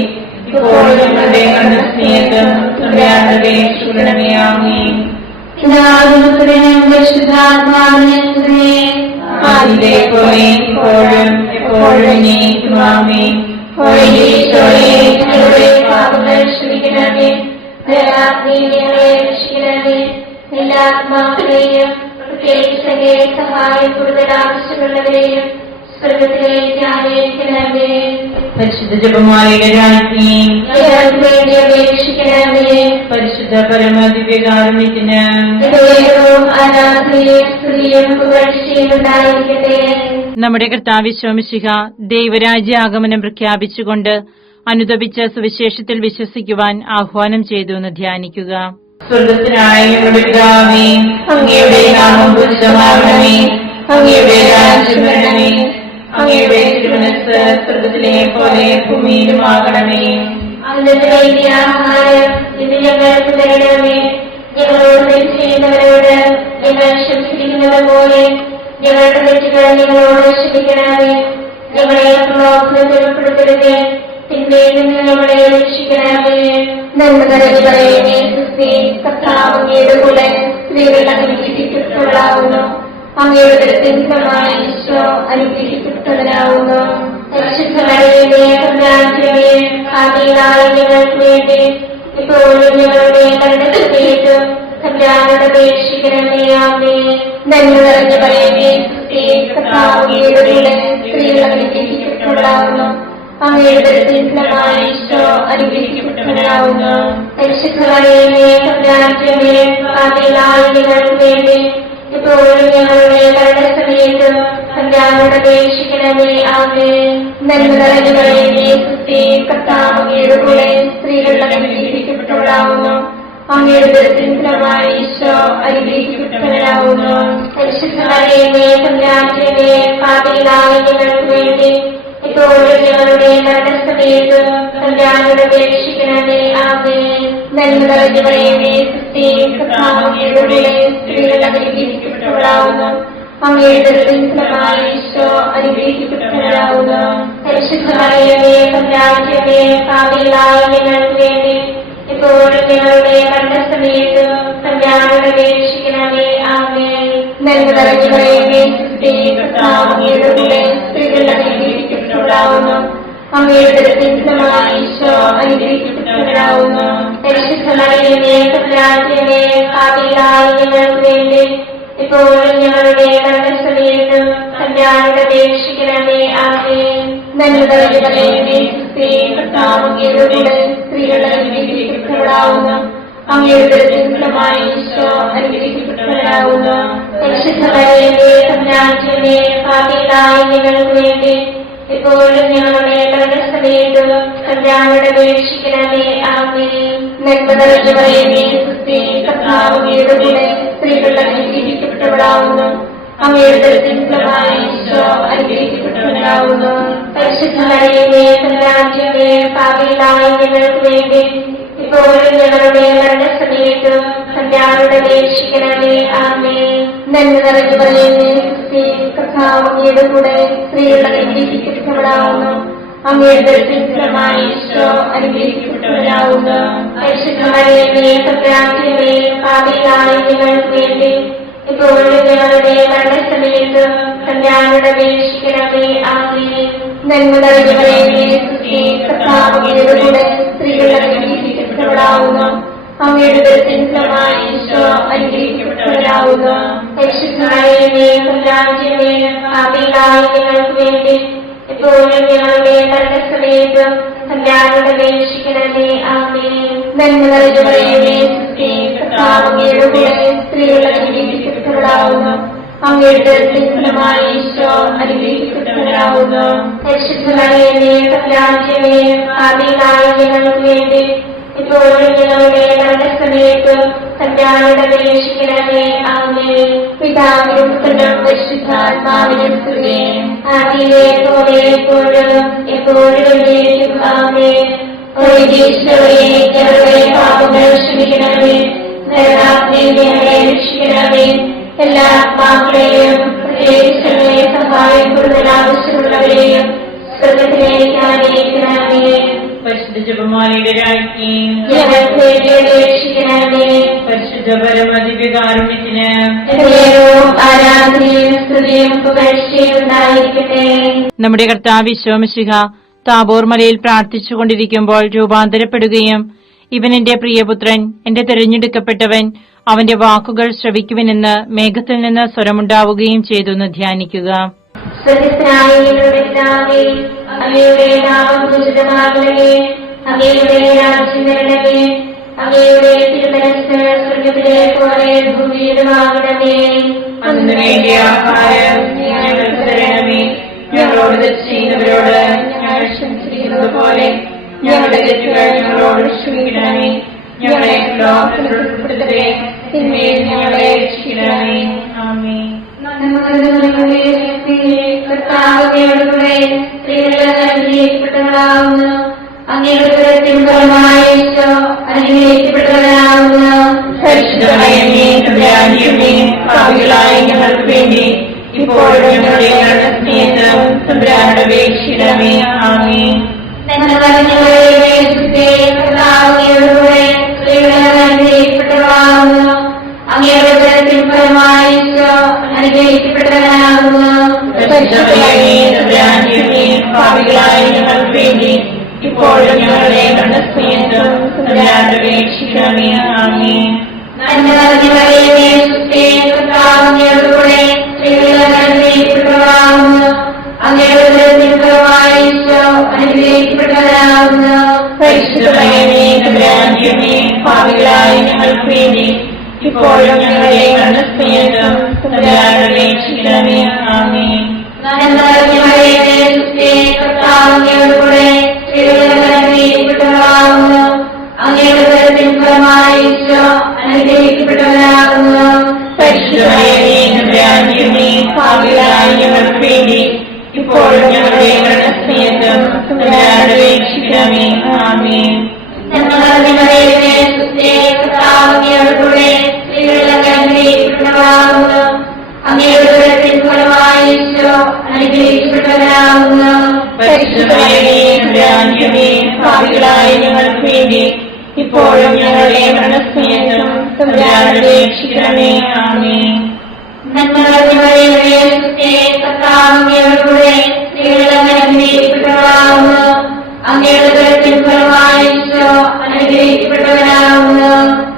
ഇപ്പോഴും ഞങ്ങളുടെ മരണസമയത്തും തമ്പുരാനോട് അപേക്ഷിക്കണമേ. ആമേൻ. പിതാവിനും പുത്രനും പരിശുദ്ധാത്മാവിനും സ്തുതി. ആദിയിലെ പോലെ ഇപ്പോഴും എപ്പോഴും എന്നേക്കും. ആമേൻ. ഓ ഈശോയെ, ഞങ്ങളുടെ പാപങ്ങൾ ക്ഷമിക്കണമേ. ദയാനിധിയെ ഞങ്ങളെ രക്ഷിക്കണമേ. എല്ലാ ആത്മാക്കളെയും പ്രത്യേകിച്ച് അങ്ങേ സഹായം കൂടുതൽ ആവശ്യമുള്ളവരെയും സ്വർഗ്ഗത്തിലേക്ക് ആനയിക്കണമേ. പരിശുദ്ധ ജപമാലയുടെ രാജ്ഞി, ഞങ്ങൾക്ക് വേണ്ടി അപേക്ഷിക്കണമേ. പരിശുദ്ധ പരമദിവ്യകാരുണ്യത്തിന് ദൈവവും ആരാധനയും സ്തുതിയും പുകഴ്ചയും ഉണ്ടായിരിക്കട്ടെ. നമ്മുടെ കർത്താവ് ശോമിശിഹ ദൈവരാജ്യ ആഗമനം പ്രഖ്യാപിച്ചുകൊണ്ട് അനുദപിച്ച സുവിശേഷത്തിൽ വിശ്വസിക്കുവാൻ ആഹ്വാനം ചെയ്തു എന്ന് ധ്യാനിക്കുക. സ്വർഗത്തിനായ ഞങ്ങളുടെ പിതാവേ, അങ്ങയുടെ നാമം പൂജിതമാകണമേ. അങ്ങയുടെ രാജ്യം വരണമേ. അങ്ങയുടെ തിരുമനസ്സ് സ്വർഗത്തിലെ പോലെ ഭൂമിയിലുമാകണമേ. അന്നത്തെ വേണ്ടിയ ആഹാരം ഇന്ന് ഞങ്ങൾക്ക് തരണമേ. ഞങ്ങളോട് തെറ്റ് ചെയ്യുന്നവരോട് ഞങ്ങൾ ക്ഷമിച്ചിരിക്കുന്നത് പോലെ ഞങ്ങളുടെ തെറ്റുകൾ ഞങ്ങളോട് ക്ഷമിക്കണമേ. ഞങ്ങളെ പ്രലോഭനത്തിൽ ഉൾപ്പെടുത്തരുതേ, തിന്മയിൽ നിന്ന് ഞങ്ങളെ രക്ഷിക്കണമേ. നന്മ നിറഞ്ഞ മറിയമേ, സുസ്ഥി, കർത്താവ് അങ്ങയുടെ കൂടെ സ്ത്രീകൾ അനുഗ്രഹിക്കപ്പെട്ടവളാകുന്നു. അങ്ങയുടെ ഉദരത്തിൻ ഫലമായി ഈശോ അനുഗ്രഹിക്കപ്പെട്ടവനാകുന്നു. പരിശുദ്ധ മറിയമേ, തമ്പുരാന്റെ അമ്മേ, പാപികളായ ഞങ്ങൾക്ക് വേണ്ടി ഇപ്പോഴും ഞങ്ങളുടെ മരണസമയത്തും തമ്പുരാനോട് അപേക്ഷിക്കണമേ. ആമേൻ. നന്മ നിറഞ്ഞ മറിയമേ, സുസ്ഥി, കർത്താവ് അങ്ങയുടെ കൂടെ സ്ത്രീകൾ അനുഗ്രഹിക്കപ്പെട്ടവളാകുന്നു. അങ്ങയുടെ ഉദരത്തിൻ ഫലമായി ഈശോ അനുഗ്രഹിക്കപ്പെട്ടവനാകുന്നു. പരിശുദ്ധ മറിയമേ, തമ്പുരാന്റെ അമ്മേ, പാപികളായ ഞങ്ങൾക്ക് വേണ്ടി ഇപ്പോഴും ഞങ്ങളുടെ മരണസമയത്തും തമ്പുരാനോട് അപേക്ഷിക്കണമേ. ആമേൻ. നന്മ നിറഞ്ഞ മറിയമേ, സുസ്ഥി, കർത്താവ് അങ്ങയുടെ കൂടെ സ്ത്രീകൾ അനുഗ്രഹിക്കപ്പെട്ടവളാകുന്നു. അങ്ങയുടെ ഉദരത്തിൻ ഫലമായി ഈശോ അനുഗ്രഹിക്കപ്പെട്ടവനാകുന്നു. പരിശുദ്ധ മറിയമേ, തമ്പുരാന്റെ അമ്മേ, പാപികളായ ഞങ്ങൾക്ക് വേണ്ടി ഇപ്പോഴും ഞങ്ങളുടെ മരണസമയത്തും തമ്പുരാനോട് അപേക്ഷിക്കണമേ. ആമേൻ. നന്മ നിറഞ്ഞ മറിയമേ, സുസ്ഥി, കർത്താവ് അങ്ങയുടെ കൂടെ സ്ത്രീകൾ അനുഗ്രഹിക്കപ്പെട്ടവളാകുന്നു. അങ്ങയുടെ ഉദരത്തിൻ ഫലമായി ഈശോ അനുഗ്രഹിക്കപ്പെട്ടവനാകുന്നു. പരിശുദ്ധ മറിയമേ, തമ്പുരാന്റെ അമ്മേ, പാപികളായ ഞങ്ങൾക്ക് വേണ്ടി ഇപ്പോഴും ഞങ്ങളുടെ മരണസമയത്തും തമ്പുരാനോട് അപേക്ഷിക്കണമേ. ആമേൻ. നന്മ നിറഞ്ഞ മറിയമേ, സുസ്ഥി, കർത്താവ് അങ്ങയുടെ കൂടെ സ്ത്രീകൾ അനുഗ്രഹിക്കപ്പെട്ടവളാകുന്നു. അങ്ങയുടെ ഉദരത്തിൻ ഫലമായി ഈശോ അനുഗ്രഹിക്കപ്പെട്ടവനാകുന്നു. പരിശുദ്ധ മറിയമേ, തമ്പുരാന്റെ അമ്മേ, പാപികളായ ഞങ്ങൾക്ക് വേണ്ടി ഇപ്പോഴും ഞങ്ങളുടെ മരണസമയത്തും തമ്പുരാനോട് അപേക്ഷിക്കണമേ. ആമേൻ. മറിയമേ, സുസ്ഥി, കർത്താവ് അങ്ങയുടെ കൂടെ സ്ത്രീകൾ അനുഗ്രഹിക്കപ്പെട്ടവളാവുന്നു. അങ്ങയുടെ ഫലമായി ഈശോ അനുഗ്രഹിക്കപ്പെട്ടവനാകുന്നു. പരിശുദ്ധ മറിയമേ, തമ്പുരാന്റമ്മേ, പാപികളായ ഞങ്ങൾക്ക് വേണ്ടി ഇപ്പോഴും ഞങ്ങളുടെ മരണസമയത്തും തമ്പുരാനോട് അപേക്ഷിക്കണമേ. ആമേൻ. നന്മ നിറഞ്ഞ മറിയമേ, സുസ്ഥി, കർത്താവ് അങ്ങയുടെ കൂടെ സ്ത്രീകൾ അനുഗ്രഹിക്കപ്പെട്ടവളാവുന്നു. അങ്ങയുടെ ഫലമായി ഈശോ അനുഗ്രഹിക്കപ്പെട്ടവനാകുന്നു. പരിശുദ്ധ മറിയമേ, തമ്പുരാന്റമ്മേ, പാപികളായ ഞങ്ങൾക്ക് വേണ്ടി ഇപ്പോഴും ഞങ്ങളുടെ മരണസമയത്തും തമ്പുരാനോട് അപേക്ഷിക്കണമേ. ആമേൻ. നന്മ നിറഞ്ഞ മറിയമേ, സുസ്ഥി, കർത്താവ് അങ്ങയുടെ കൂടെ സ്ത്രീകൾ അനുഗ്രഹിക്കപ്പെട്ടവളാവുന്നു. അങ്ങയുടെ ഫലമായി ഈശോ അനുഗ്രഹിക്കപ്പെട്ടവനാകുന്നു. പരിശുദ്ധ മറിയമേ, തമ്പുരാന്റമ്മേ, പാപികളായ ഞങ്ങൾക്ക് വേണ്ടി ഇപ്പോഴും ഞങ്ങളുടെ മരണസമയത്തും തമ്പുരാനോട് അപേക്ഷിക്കണമേ. ആമേൻ. നന്മ നിറഞ്ഞ മറിയമേ, സുസ്ഥി, കർത്താവ് അങ്ങയുടെ കൂടെ സ്ത്രീകൾ അനുഗ്രഹിക്കപ്പെട്ടവളാവുന്നു. അങ്ങയുടെ ഫലമായി ഈശോ അനുഗ്രഹിക്കപ്പെട്ടവനാകുന്നു. പരിശുദ്ധ മറിയമേ, തമ്പുരാന്റമ്മേ, പാപികളായ ഞങ്ങൾക്ക് വേണ്ടി ഇപ്പോഴും ഞങ്ങളുടെ മരണസമയത്തും തമ്പുരാനോട് അപേക്ഷിക്കണമേ. ആമേൻ. നന്മ നിറഞ്ഞ മറിയമേ, സുസ്ഥി, കർത്താവ് അങ്ങയുടെ കൂടെ സ്ത്രീകൾ അനുഗ്രഹിക്കപ്പെട്ടവളാവുന്നു. അങ്ങയുടെ ഫലമായി ഈശോ അനുഗ്രഹിക്കപ്പെട്ടവനാകുന്നു. പരിശുദ്ധ മറിയമേ, തമ്പുരാന്റമ്മേ, പാപികളായ ഞങ്ങൾക്ക് വേണ്ടി ഇപ്പോഴും ഞങ്ങളുടെ മരണസമയത്തും തമ്പുരാനോട് അപേക്ഷിക്കണമേ. ആമേൻ. പിതാവിനും പുത്രനും പരിശുദ്ധാത്മാവിനും സ്തുതി. ആദിയിലെ പോലെ എപ്പോഴും എപ്പോഴും എന്നേക്കും. ആമേൻ. ഈശോയെ, ഞങ്ങളുടെ പാപങ്ങൾ ക്ഷമിക്കണമേ. നരകാഗ്നിയിൽ ഞങ്ങളെ രക്ഷിക്കണമേ. എല്ലാ ആത്മാക്കളെയും പ്രത്യേകിച്ച് ഞങ്ങളെ സഹായം കൂടുതൽ ആവശ്യമുള്ളവരെയും സ്വർഗ്ഗത്തിലേക്ക് ആനയിക്കണമേ. പരിശുദ്ധ ജപമാലയുടെ രാജ്ഞി ഞങ്ങൾക്ക് വേണ്ടി അപേക്ഷിക്കണമേ. പരിശുദ്ധ പരമദിവ്യകാരുണ്യത്തിന് ആരാധനയും സ്തുതിയും പുകഴ്ചയും ഉണ്ടായിരിക്കട്ടെ. നമ്മുടെ കർത്താവ് ഈശോ മിശിഹ താബോർ മലയിൽ പ്രാർത്ഥിച്ചുകൊണ്ടിരിക്കുമ്പോൾ രൂപാന്തരപ്പെടുകയും ഇവൻ എന്റെ പ്രിയപുത്രൻ, എന്റെ തിരഞ്ഞെടുക്കപ്പെട്ടവൻ, അവന്റെ വാക്കുകൾ ശ്രവിക്കുവിനെന്ന് മേഘത്തിൽ നിന്ന് സ്വരമുണ്ടാവുകയും ചെയ്തെന്ന് ധ്യാനിക്കുക. അങ്ങയുടെ നാമം പൂജിതമാകണമേ. അങ്ങയുടെ രാജ്യം വരണമേ. അങ്ങയുടെ തിരുമനസ്സ് സ്വർഗ്ഗത്തിലെ പോലെ ഭൂമിയിലുമാകണമേ. അന്ന് വേണ്ടിയ ആഹാരം ഞങ്ങൾക്ക് തരണമേ. ഞങ്ങളോട് തെറ്റ് ചെയ്യുന്നവരോട് ഞങ്ങൾ ക്ഷമിച്ചിരിക്കുന്നത് പോലെ ഞങ്ങളുടെ തെറ്റുകൾ ഞങ്ങളോട് ക്ഷമിക്കണമേ. ഞങ്ങളെ ലോകത്തിൽ ഉൾപ്പെടുത്തരുതേ, തിന്മയിൽ ഞങ്ങളെ രക്ഷിക്കണമേ. ആമേൻ. കർത്താവോടുകൂടെ സ്ത്രീകൾ അനുഗ്രഹിക്കപ്പെട്ടവളാവുന്നു. അങ്ങയുടെ ഉദരത്തിൻ ഫലമായി ഈശോ അനുഗ്രഹിക്കപ്പെട്ടവനാവുന്നു. പരിശുദ്ധ മറിയമേ, തമ്പുരാന്റമ്മേ, പാപികളായ ഞങ്ങൾക്ക് വേണ്ടി ഇപ്പോഴും ഞങ്ങളുടെ മരണസമയത്തും തമ്പുരാനോട് അപേക്ഷിക്കണമേ. ആമേൻ. നന്മ നിറഞ്ഞ മറിയമേ, സുസ്ഥി, കർത്താവ് അങ്ങയോടുകൂടെ സ്ത്രീകൾ അനുഗ്രഹിക്കപ്പെട്ടവളാവുന്നു. അങ്ങയുടെ ഉദരത്തിൻ ഫലമായി ഈശോ അനുഗ്രഹിക്കപ്പെട്ടവനാവുന്നു. പരിശുദ്ധ മറിയമേ, തമ്പുരാന്റമ്മേ, പാപികളായ ഞങ്ങൾക്ക് വേണ്ടി ഇപ്പോഴും ഞങ്ങളുടെ മരണസമയത്തും തമ്പുരാനോട് അപേക്ഷിക്കണമേ. ആമേൻ. നന്മ നിറഞ്ഞ മറിയമേ, സുസ്ഥി, കർത്താവ് അങ്ങയോടുകൂടെ സ്ത്രീകൾ അനുഗ്രഹിക്കപ്പെട്ടവളാവുന്നു. അങ്ങയുടെ ഉദരത്തിൻ ഫലമായി ഈശോ അനുഗ്രഹിക്കപ്പെട്ടവനാവുന്നു. പരിശുദ്ധ മറിയമേ, തമ്പുരാന്റമ്മേ, പാപികളായ ഞങ്ങൾക്ക് വേണ്ടി ഇപ്പോഴും ഞങ്ങളുടെ മരണസമയത്തും തമ്പുരാനോട് അപേക്ഷിക്കണമേ. ആമേൻ. നന്മ നിറഞ്ഞ മറിയമേ, സുസ്ഥി, കർത്താവ് അങ്ങയോടുകൂടെ സ്ത്രീകൾ അനുഗ്രഹിക്കപ്പെട്ടവളാവുന്നു. അങ്ങയുടെ ഉദരത്തിൻ ഫലമായി ഈശോ അനുഗ്രഹിക്കപ്പെട്ടവനാവുന്നു. പരിശുദ്ധ മറിയമേ, തമ്പുരാന്റമ്മേ, പാപികളായ ഞങ്ങൾക്ക് വേണ്ടി ഇപ്പോഴും ഞങ്ങളുടെ മരണസമയത്തും തമ്പുരാനോട് അപേക്ഷിക്കണമേ. ആമേൻ. നന്മ നിറഞ്ഞ മറിയമേ, സുസ്ഥി, കർത്താവ് അങ്ങയോടുകൂടെ സ്ത്രീകൾ അനുഗ്രഹിക്കപ്പെട്ടവളാവുന്നു. അങ്ങയുടെ ഉദരത്തിൻ ഫലമായി ഈശോ അനുഗ്രഹിക്കപ്പെട്ടവനാവുന്നു. പരിശുദ്ധ മറിയമേ, തമ്പുരാന്റമ്മേ, പാപികളായ ഞങ്ങൾക്ക് വേണ്ടി ഇപ്പോഴും ഞങ്ങളുടെ മരണസമയത്തും തമ്പുരാനോട് അപേക്ഷിക്കണമേ. ആമേൻ. നന്മ നിറഞ്ഞ മറിയമേ, സുസ്ഥി, കർത്താവ് അങ്ങയോടുകൂടെ സ്ത്രീകൾ അനുഗ്രഹിക്കപ്പെട്ടവളാവുന്നു. അങ്ങയുടെ ഉദരത്തിൻ ഫലമായി ഈശോ അനുഗ്രഹിക്കപ്പെട്ടവനാവുന്നു.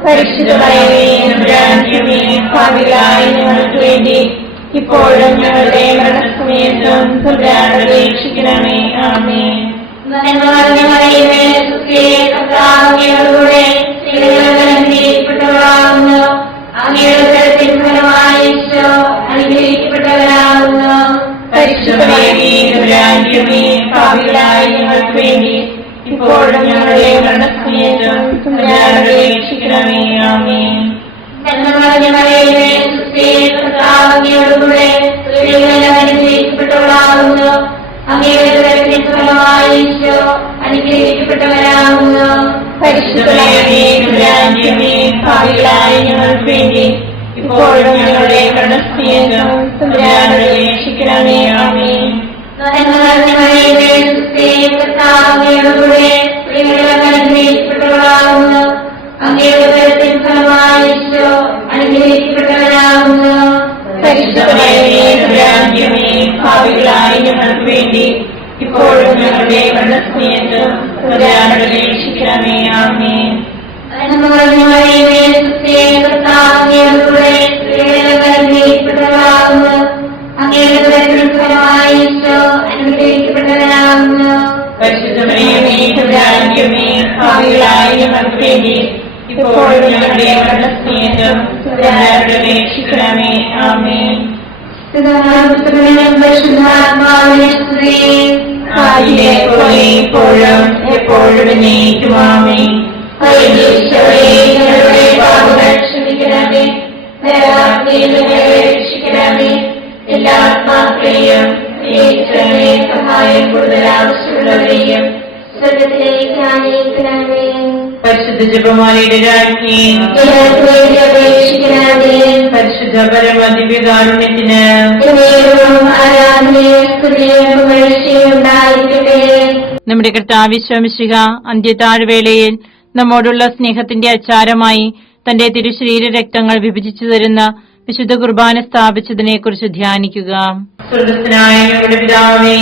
പരിശുദ്ധ മറിയമേ, തമ്പുരാന്റമ്മേ, പാപികളായ ഞങ്ങൾക്ക് വേണ്ടി ഇപ്പോഴും ഞങ്ങളുടെ മരണസമയത്തും തമ്പുരാനോട് അപേക്ഷിക്കണമേ. ആമേൻ. കർത്താവിനോടുകൂടെ സ്ത്രീകൾ അനുഗ്രഹിക്കപ്പെട്ടവളാകുന്നു. അങ്ങയുടെ ഉദരത്തിൻ ഫലമായി ഈശോ അനുഗ്രഹിക്കപ്പെട്ടവരാകുന്നു. പാപികളായ ഞങ്ങൾക്ക് വേണ്ടി ഇപ്പോഴും ഞങ്ങളുടെ മരണസമയത്തും തമ്പുരാനോട് അപേക്ഷിക്കണമേ. ആമേൻ. കർത്താവിനോടുകൂടെ സ്ത്രീകൾ അനുഗ്രഹിക്കപ്പെട്ടവളാകുന്നു. അങ്ങയുടെ ഉദരത്തിൻ ഫലമായി ഈശോ അനുഗ്രഹിക്കപ്പെട്ടവരാകുന്നു. പാപികളായ ഞങ്ങൾക്ക് വേണ്ടി ഇപ്പോഴും ഞങ്ങളുടെ മരണസമയത്തും തമ്പുരാനോട് അപേക്ഷിക്കണമേ. ആമേൻ. കർത്താവിനോടുകൂടെ സ്ത്രീകൾ അനുഗ്രഹിക്കപ്പെട്ടവളാകുന്നു. അങ്ങയുടെ ഉദരത്തിൻ ഫലമായി ഈശോ അനുഗ്രഹിക്കപ്പെട്ടവരാകുന്നു. പാപികളായ ഞങ്ങൾക്ക് വേണ്ടി ഇപ്പോഴും ഞങ്ങളുടെ മരണസമയത്തും തമ്പുരാനോട് അപേക്ഷിക്കണമേ. ആമേൻ. കർത്താവിനോടുകൂടെ സ്ത്രീകൾ അനുഗ്രഹിക്കപ്പെട്ടവളാകുന്നു. അങ്ങയുടെ ഉദരത്തിൻ ഫലമായി ഈശോ അനുഗ്രഹിക്കപ്പെട്ടവരാകുന്നു. പാപികളായ ഞങ്ങൾക്ക് വേണ്ടി ഇപ്പോഴും ഞങ്ങളുടെ മരണസമയത്തും തമ്പുരാനോട് അപേക്ഷിക്കണമേ. ആമേൻ. ആദിയിലെ പോലെ ഇപ്പോഴും എപ്പോഴും എന്നേക്കും. ആമേൻ. ഞങ്ങളുടെ പാപങ്ങൾ ക്ഷമിക്കണമേ. രക്ഷിക്കണമേ. എല്ലാ ആത്മാക്കളെയും സഹായം കൂടുതൽ ആവശ്യമുള്ളവരെയും സ്വർഗത്തിലേക്ക് ആനയിക്കണമേ. പരിശുദ്ധ ജപമാലയുടെ രാജ്ഞി അപേക്ഷിക്കണമേ. പരിശുദ്ധ പരമദിവ്യകാരുണ്യത്തിന് ആരാധനയും സ്തുതിയും പുകഴ്ചയും ഉണ്ടായിരിക്കട്ടെ. നമ്മുടെ കർത്താവ് ഈശോമിശിഹ അന്ത്യത്താഴ്വേളയിൽ നമ്മോടുള്ള സ്നേഹത്തിന്റെ അച്ചാരമായി തന്റെ തിരുശരീര രക്തങ്ങൾ വിഭജിച്ചു തരുന്ന വിശുദ്ധ കുർബാന സ്ഥാപിച്ചതിനെക്കുറിച്ച് ധ്യാനിക്കുക. സ്വർഗസ്ഥനായ ഞങ്ങളുടെ പിതാവേ,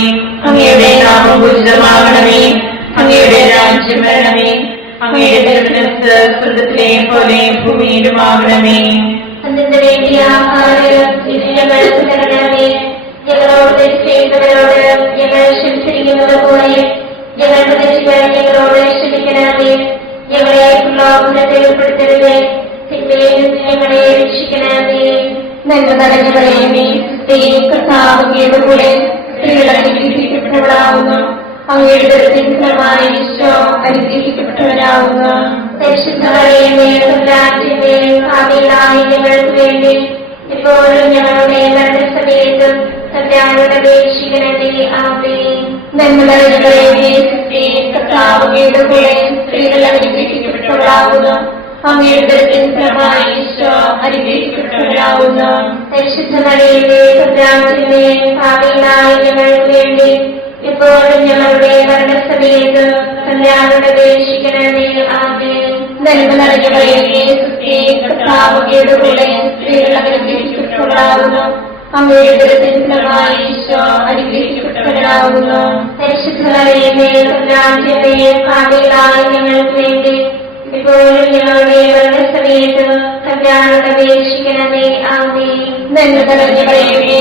അങ്ങയുടെ നാമം പൂജിതമാകണമേ. അങ്ങയുടെ രാജ്യം വരണമേ. അങ്ങയുടെ തിരുമനസ്സ് സ്വർഗത്തിലെ പോലെ ഭൂമിയിലുമാകണമേ. അതിന്റെ വേണ്ടിയ ആഹാരം ഞങ്ങൾക്ക് തരണമേ. ഞങ്ങളോട് തെറ്റ് ചെയ്യുന്നവരോട് ഞങ്ങൾ ക്ഷമിച്ചിരിക്കുന്നത് പോലെ ഞങ്ങളുടെ തെറ്റുകൾ ഞങ്ങളോട് ക്ഷമിക്കണമേ. ഞങ്ങളെ പ്രലോഭനത്തിൽ ഉൾപ്പെടുത്തരുതേ. തിന്മയിൽ ഞങ്ങളെ രക്ഷിക്കണമേ. നന്മ നിറഞ്ഞവളേ, കർത്താവിന്റെ കൂടെ സ്ത്രീകൾ അനുഗ്രഹിക്കപ്പെട്ടവളാകുന്നു. അങ്ങയുടെ ഉദരത്തിൻ ഫലമായി ഈശോ അനുഗ്രഹിക്കപ്പെട്ടവരാകുന്നു. പരിശുദ്ധ മറിയമേ, തമ്പുരാന്റെ പാപികളായ ഞങ്ങൾക്ക് വേണ്ടി ഇപ്പോഴും ഞങ്ങളുടെ മരണസമയത്തും തമ്പുരാനോട് അപേക്ഷിക്കണമേ. ആമേൻ. നന്മ നിറഞ്ഞവളേ, കർത്താവിന്റെ കൂടെ സ്ത്രീകൾ അനുഗ്രഹിക്കപ്പെട്ടവളാകുന്നു. അങ്ങയുടെ ഉദരത്തിൻ ഫലമായി ഈശോ അനുഗ്രഹിക്കപ്പെട്ടവരാകുന്നു. പരിശുദ്ധ മറിയമേ, തമ്പുരാന്റെ പാപികളായ ഞങ്ങൾക്ക് വേണ്ടി ഇപ്പോഴും ഞങ്ങളുടെ മരണസമയത്തും തമ്പുരാനോട് അപേക്ഷിക്കണമേ. ആമേൻ. നന്മ നിറഞ്ഞവളേ, കർത്താവിന്റെ കൂടെ സ്ത്രീകൾ അനുഗ്രഹിക്കപ്പെട്ടവളാകുന്നു. അങ്ങയുടെ ഉദരത്തിൻ ഫലമായി ഈശോ അനുഗ്രഹിക്കപ്പെട്ടവരാകുന്നു. പരിശുദ്ധ മറിയമേ, തമ്പുരാന്റെ പാപികളായ ഞങ്ങൾക്ക് വേണ്ടി ഇപ്പോഴും ഞങ്ങളുടെ മരണസമയത്തും തമ്പുരാനോട് അപേക്ഷിക്കണമേ. ആമേൻ. നന്മ നിറഞ്ഞവളേ,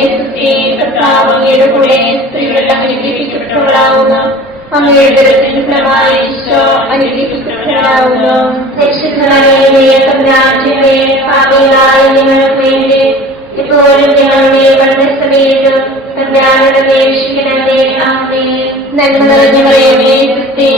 കർത്താവിന്റെ കൂടെ സ്ത്രീകൾ അനുഗ്രഹിക്കപ്പെട്ടവളാകുന്നു. അങ്ങയുടെ ഉദരത്തിൻ ഫലമായി ഈശോ അനുഗ്രഹിക്കപ്പെട്ടവരാകുന്നു. പരിശുദ്ധ മറിയമേ, തമ്പുരാന്റെ പാപികളായ ഞങ്ങൾക്ക് വേണ്ടി ഇപ്പോഴും ഞങ്ങളുടെ മരണസമയത്തും തമ്പുരാനോട് അപേക്ഷിക്കണമേ. ആമേൻ. നന്മ നിറഞ്ഞവളേ,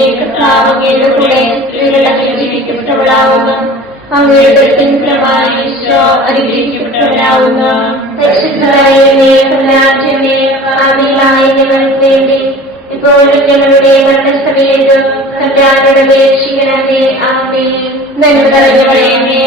കർത്താവിന്റെ കൂടെ സ്ത്രീകൾ അനുഗ്രഹിക്കപ്പെട്ടവളാകുന്നു. അങ്ങയുടെ ഉദരത്തിൻ ഫലമായി ഈശോ അനുഗ്രഹിക്കപ്പെട്ടവരാകുന്നു. പരിശുദ്ധ മറിയമേ, തമ്പുരാന്റെ പാപികളായ ഞങ്ങൾക്ക് വേണ്ടി ഇപ്പോഴും ഞങ്ങളുടെ മരണസമയത്തും തമ്പുരാനോട് അപേക്ഷിക്കണമേ. ആമേൻ. നന്മ നിറഞ്ഞവളേ,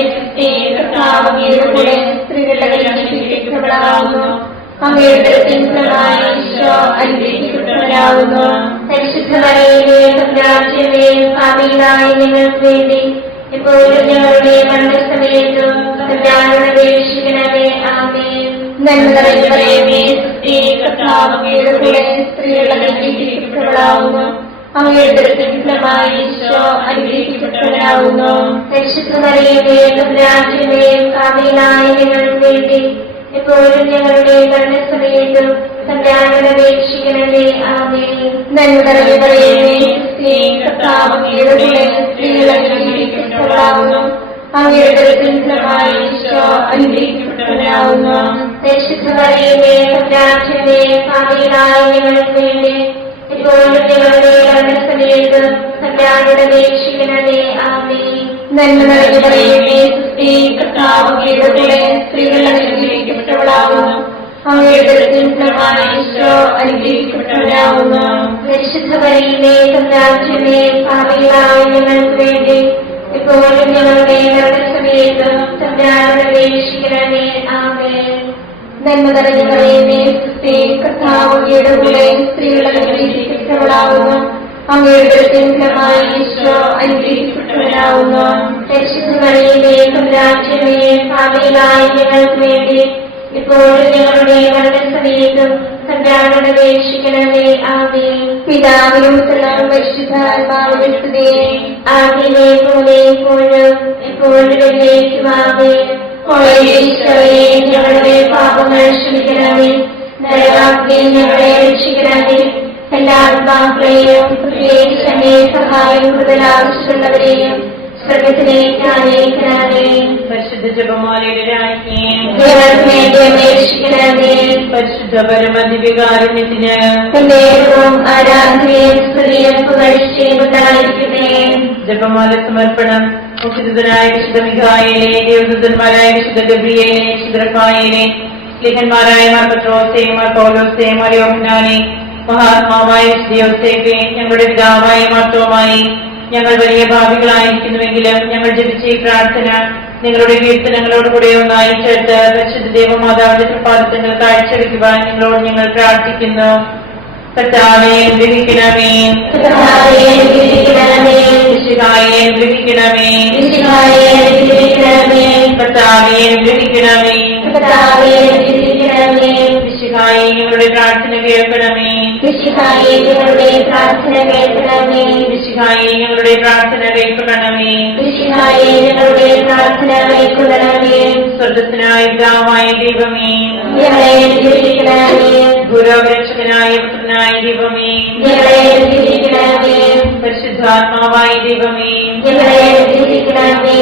കർത്താവിന്റെ കൂടെ സ്ത്രീകൾ അനുഗ്രഹിക്കപ്പെട്ടവളാകുന്നു. അങ്ങയുടെ ഉദരത്തിൻ ഫലമായി ഈശോ അനുഗ്രഹിക്കപ്പെട്ടവരാകുന്നു. പരിശുദ്ധ മറിയമേ, തമ്പുരാന്റെ പാപികളായ ഞങ്ങൾക്ക് വേണ്ടി ഇപ്പോഴും ഞങ്ങളുടെ മരണസമയത്തും തമ്പുരാനോട് അപേക്ഷിക്കണമേ. ആമേൻ. നന്മ നിറഞ്ഞവളേ, കർത്താവിന്റെ കൂടെ സ്ത്രീകൾ അനുഗ്രഹിക്കപ്പെട്ടവളാകുന്നു. അങ്ങയുടെ ഉദരത്തിൻ ഫലമായി ഈശോ അനുഗ്രഹിക്കപ്പെട്ടവരാകുന്നു. പരിശുദ്ധ മറിയമേ, തമ്പുരാന്റെ പാപികളായ ഞങ്ങൾക്ക് വേണ്ടി ഇപ്പോഴും ഞങ്ങളുടെ മരണസമയത്തും തമ്പുരാനോട് അപേക്ഷിക്കണമേ. ആമേൻ. നന്മ നിറഞ്ഞവളേ, കർത്താവ് അങ്ങയുടെ കൂടെ സ്ത്രീകൾ അനുഗ്രഹിക്കപ്പെട്ടവളാകുന്നു. അങ്ങയുടെ ഫലമായി ഈശോ അനുഗ്രഹിക്കപ്പെട്ടവനാകുന്നു. പരിശുദ്ധ മറിയമേ, തമ്പുരാന്റെ പാപികളായ ഞങ്ങൾക്ക് വേണ്ടി ഇപ്പോഴും ഞങ്ങളുടെ മരണസമയത്ത് തമ്പുരാനോട് അപേക്ഷിക്കണമേ. ആമേൻ. നന്മ നിറഞ്ഞ മറിയമേ, സുസ്തി, കർത്താവ് അങ്ങയുടെ കൂടെ സ്ത്രീകൾ അനുഗ്രഹിക്കപ്പെട്ടവളാകുന്നു. അങ്ങയുടെ ഫലമായി ഈശോ അനുഗ്രഹിക്കപ്പെട്ടവനാകുന്നു. പരിശുദ്ധ മറിയമേ, തമ്പുരാന്റെ പാപികളായ ഞങ്ങൾക്ക് വേണ്ടി ഇപ്പോഴും ഞങ്ങളുടെ മരണസമയത്ത് തമ്പുരാനോട് അപേക്ഷിക്കണമേ. ആമേൻ. നന്മ നിറഞ്ഞ മറിയമേ, സുസ്തി, കർത്താവ് അങ്ങയുടെ കൂടെ സ്ത്രീകൾ അനുഗ്രഹിക്കപ്പെട്ടവളാകുന്നു. അങ്ങയുടെ ഫലമായി ഈശോ അനുഗ്രഹിക്കപ്പെട്ടവനാകുന്നു. പരിശുദ്ധ മറിയമേ, തമ്പുരാന്റെ പാപികളായ ഞങ്ങൾക്ക് വേണ്ടി ഇപ്പോഴും ഞങ്ങളുടെ മരണസമയത്തും തമ്പുരാനോട് അപേക്ഷിക്കണമേ. ആമേൻ. പിതാവിനും പുത്രനും പരിശുദ്ധാത്മാവിനും സ്തുതി. ആദ്യമേ പോലെ ഇപ്പോഴും എപ്പോഴും എന്നേക്കും. ആമേൻ. ഈശോയെ, ഞങ്ങളുടെ പാപങ്ങൾ ക്ഷമിക്കണമേ. നരകാഗ്നിയിൽ ഞങ്ങളെ രക്ഷിക്കണമേ. എല്ലാ ആത്മാക്കളെയും പ്രത്യേകിച്ച് അങ്ങേ സഹായം കൂടുതൽ ആവശ്യമുള്ളവരെയും സ്വർഗത്തിലേക്ക് അനയിക്കണമേ. പരിശുദ്ധ ജപമാലയുടെ രാജ്ഞിയും ഞങ്ങൾക്ക് വേണ്ടി അപേക്ഷിക്കണമേ. പരിശുദ്ധ പരമദിവ്യകാരുണ്യത്തിന് എന്നേരവും ആരാധനയും സ്തുതിയും പുകഴ്ചയും ഉണ്ടായിരിക്കട്ടെ. ജപമാല സമർപ്പണം. മുഖ്യദൂതനായ വിശുദ്ധ മിഖായേലെ, ദേവദൂതന്മാരായ വിശുദ്ധ ഗബ്രിയേലെ, വിശുദ്ധ റഫായേലെ, ലേഖന്മാരായ മാർ പത്രോസേ, മാർ പൗലോസേ, മാർ യോഹന്നാനെ, മഹാത്മാവായ വിശുദ്ധ യോസേഫേ, ഞങ്ങളുടെ പിതാവായ മാർത്തോമായി, ഞങ്ങൾ വലിയ ഭാവികളായിരിക്കുന്നുവെങ്കിലും ഞങ്ങൾ ജപിച്ച ഈ പ്രാർത്ഥന നിങ്ങളുടെ കീർത്തനങ്ങളോടുകൂടെ ഒന്നായി ചേർത്ത് പരിശുദ്ധ ദേവമാതാവിന്റെ തൃപ്പാദങ്ങൾ കാഴ്ചവെക്കുവാൻ നിങ്ങളോട് ഞങ്ങൾ പ്രാർത്ഥിക്കുന്നു. കർത്താവേ, അനുഗ്രഹിക്കണമേ. കർത്താവേ, അനുഗ്രഹിക്കണമേ. മിശിഹായെ, അനുഗ്രഹിക്കണമേ. മിശിഹായെ, അനുഗ്രഹിക്കണമേ. കർത്താവേ, അനുഗ്രഹിക്കണമേ. കർത്താവേ, അനുഗ്രഹിക്കണമേ. മിശിഹായെ, ഞങ്ങളുടെ പ്രാർത്ഥന കേൾക്കണമേ. മിശിഹായെ, ഞങ്ങളുടെ പ്രാർത്ഥന കേൾക്കണമേ. മിശിഹായെ, ഞങ്ങളുടെ പ്രാർത്ഥന കേൾക്കണമേ. മിശിഹായെ, ഞങ്ങളുടെ പ്രാർത്ഥന കേൾക്കണമേ. സ്വർഗസ്നായ പിതാവായ ദൈവമേ, ഞങ്ങളെ അനുഗ്രഹിക്കണമേ. ഗുരുരക്ഷകനായ പുത്രനായ ദൈവമേ, ഞങ്ങളെ അനുഗ്രഹിക്കണമേ. പരിശുദ്ധാത്മാവായ ദൈവമേ, ഞങ്ങളെ അനുഗ്രഹിക്കണമേ.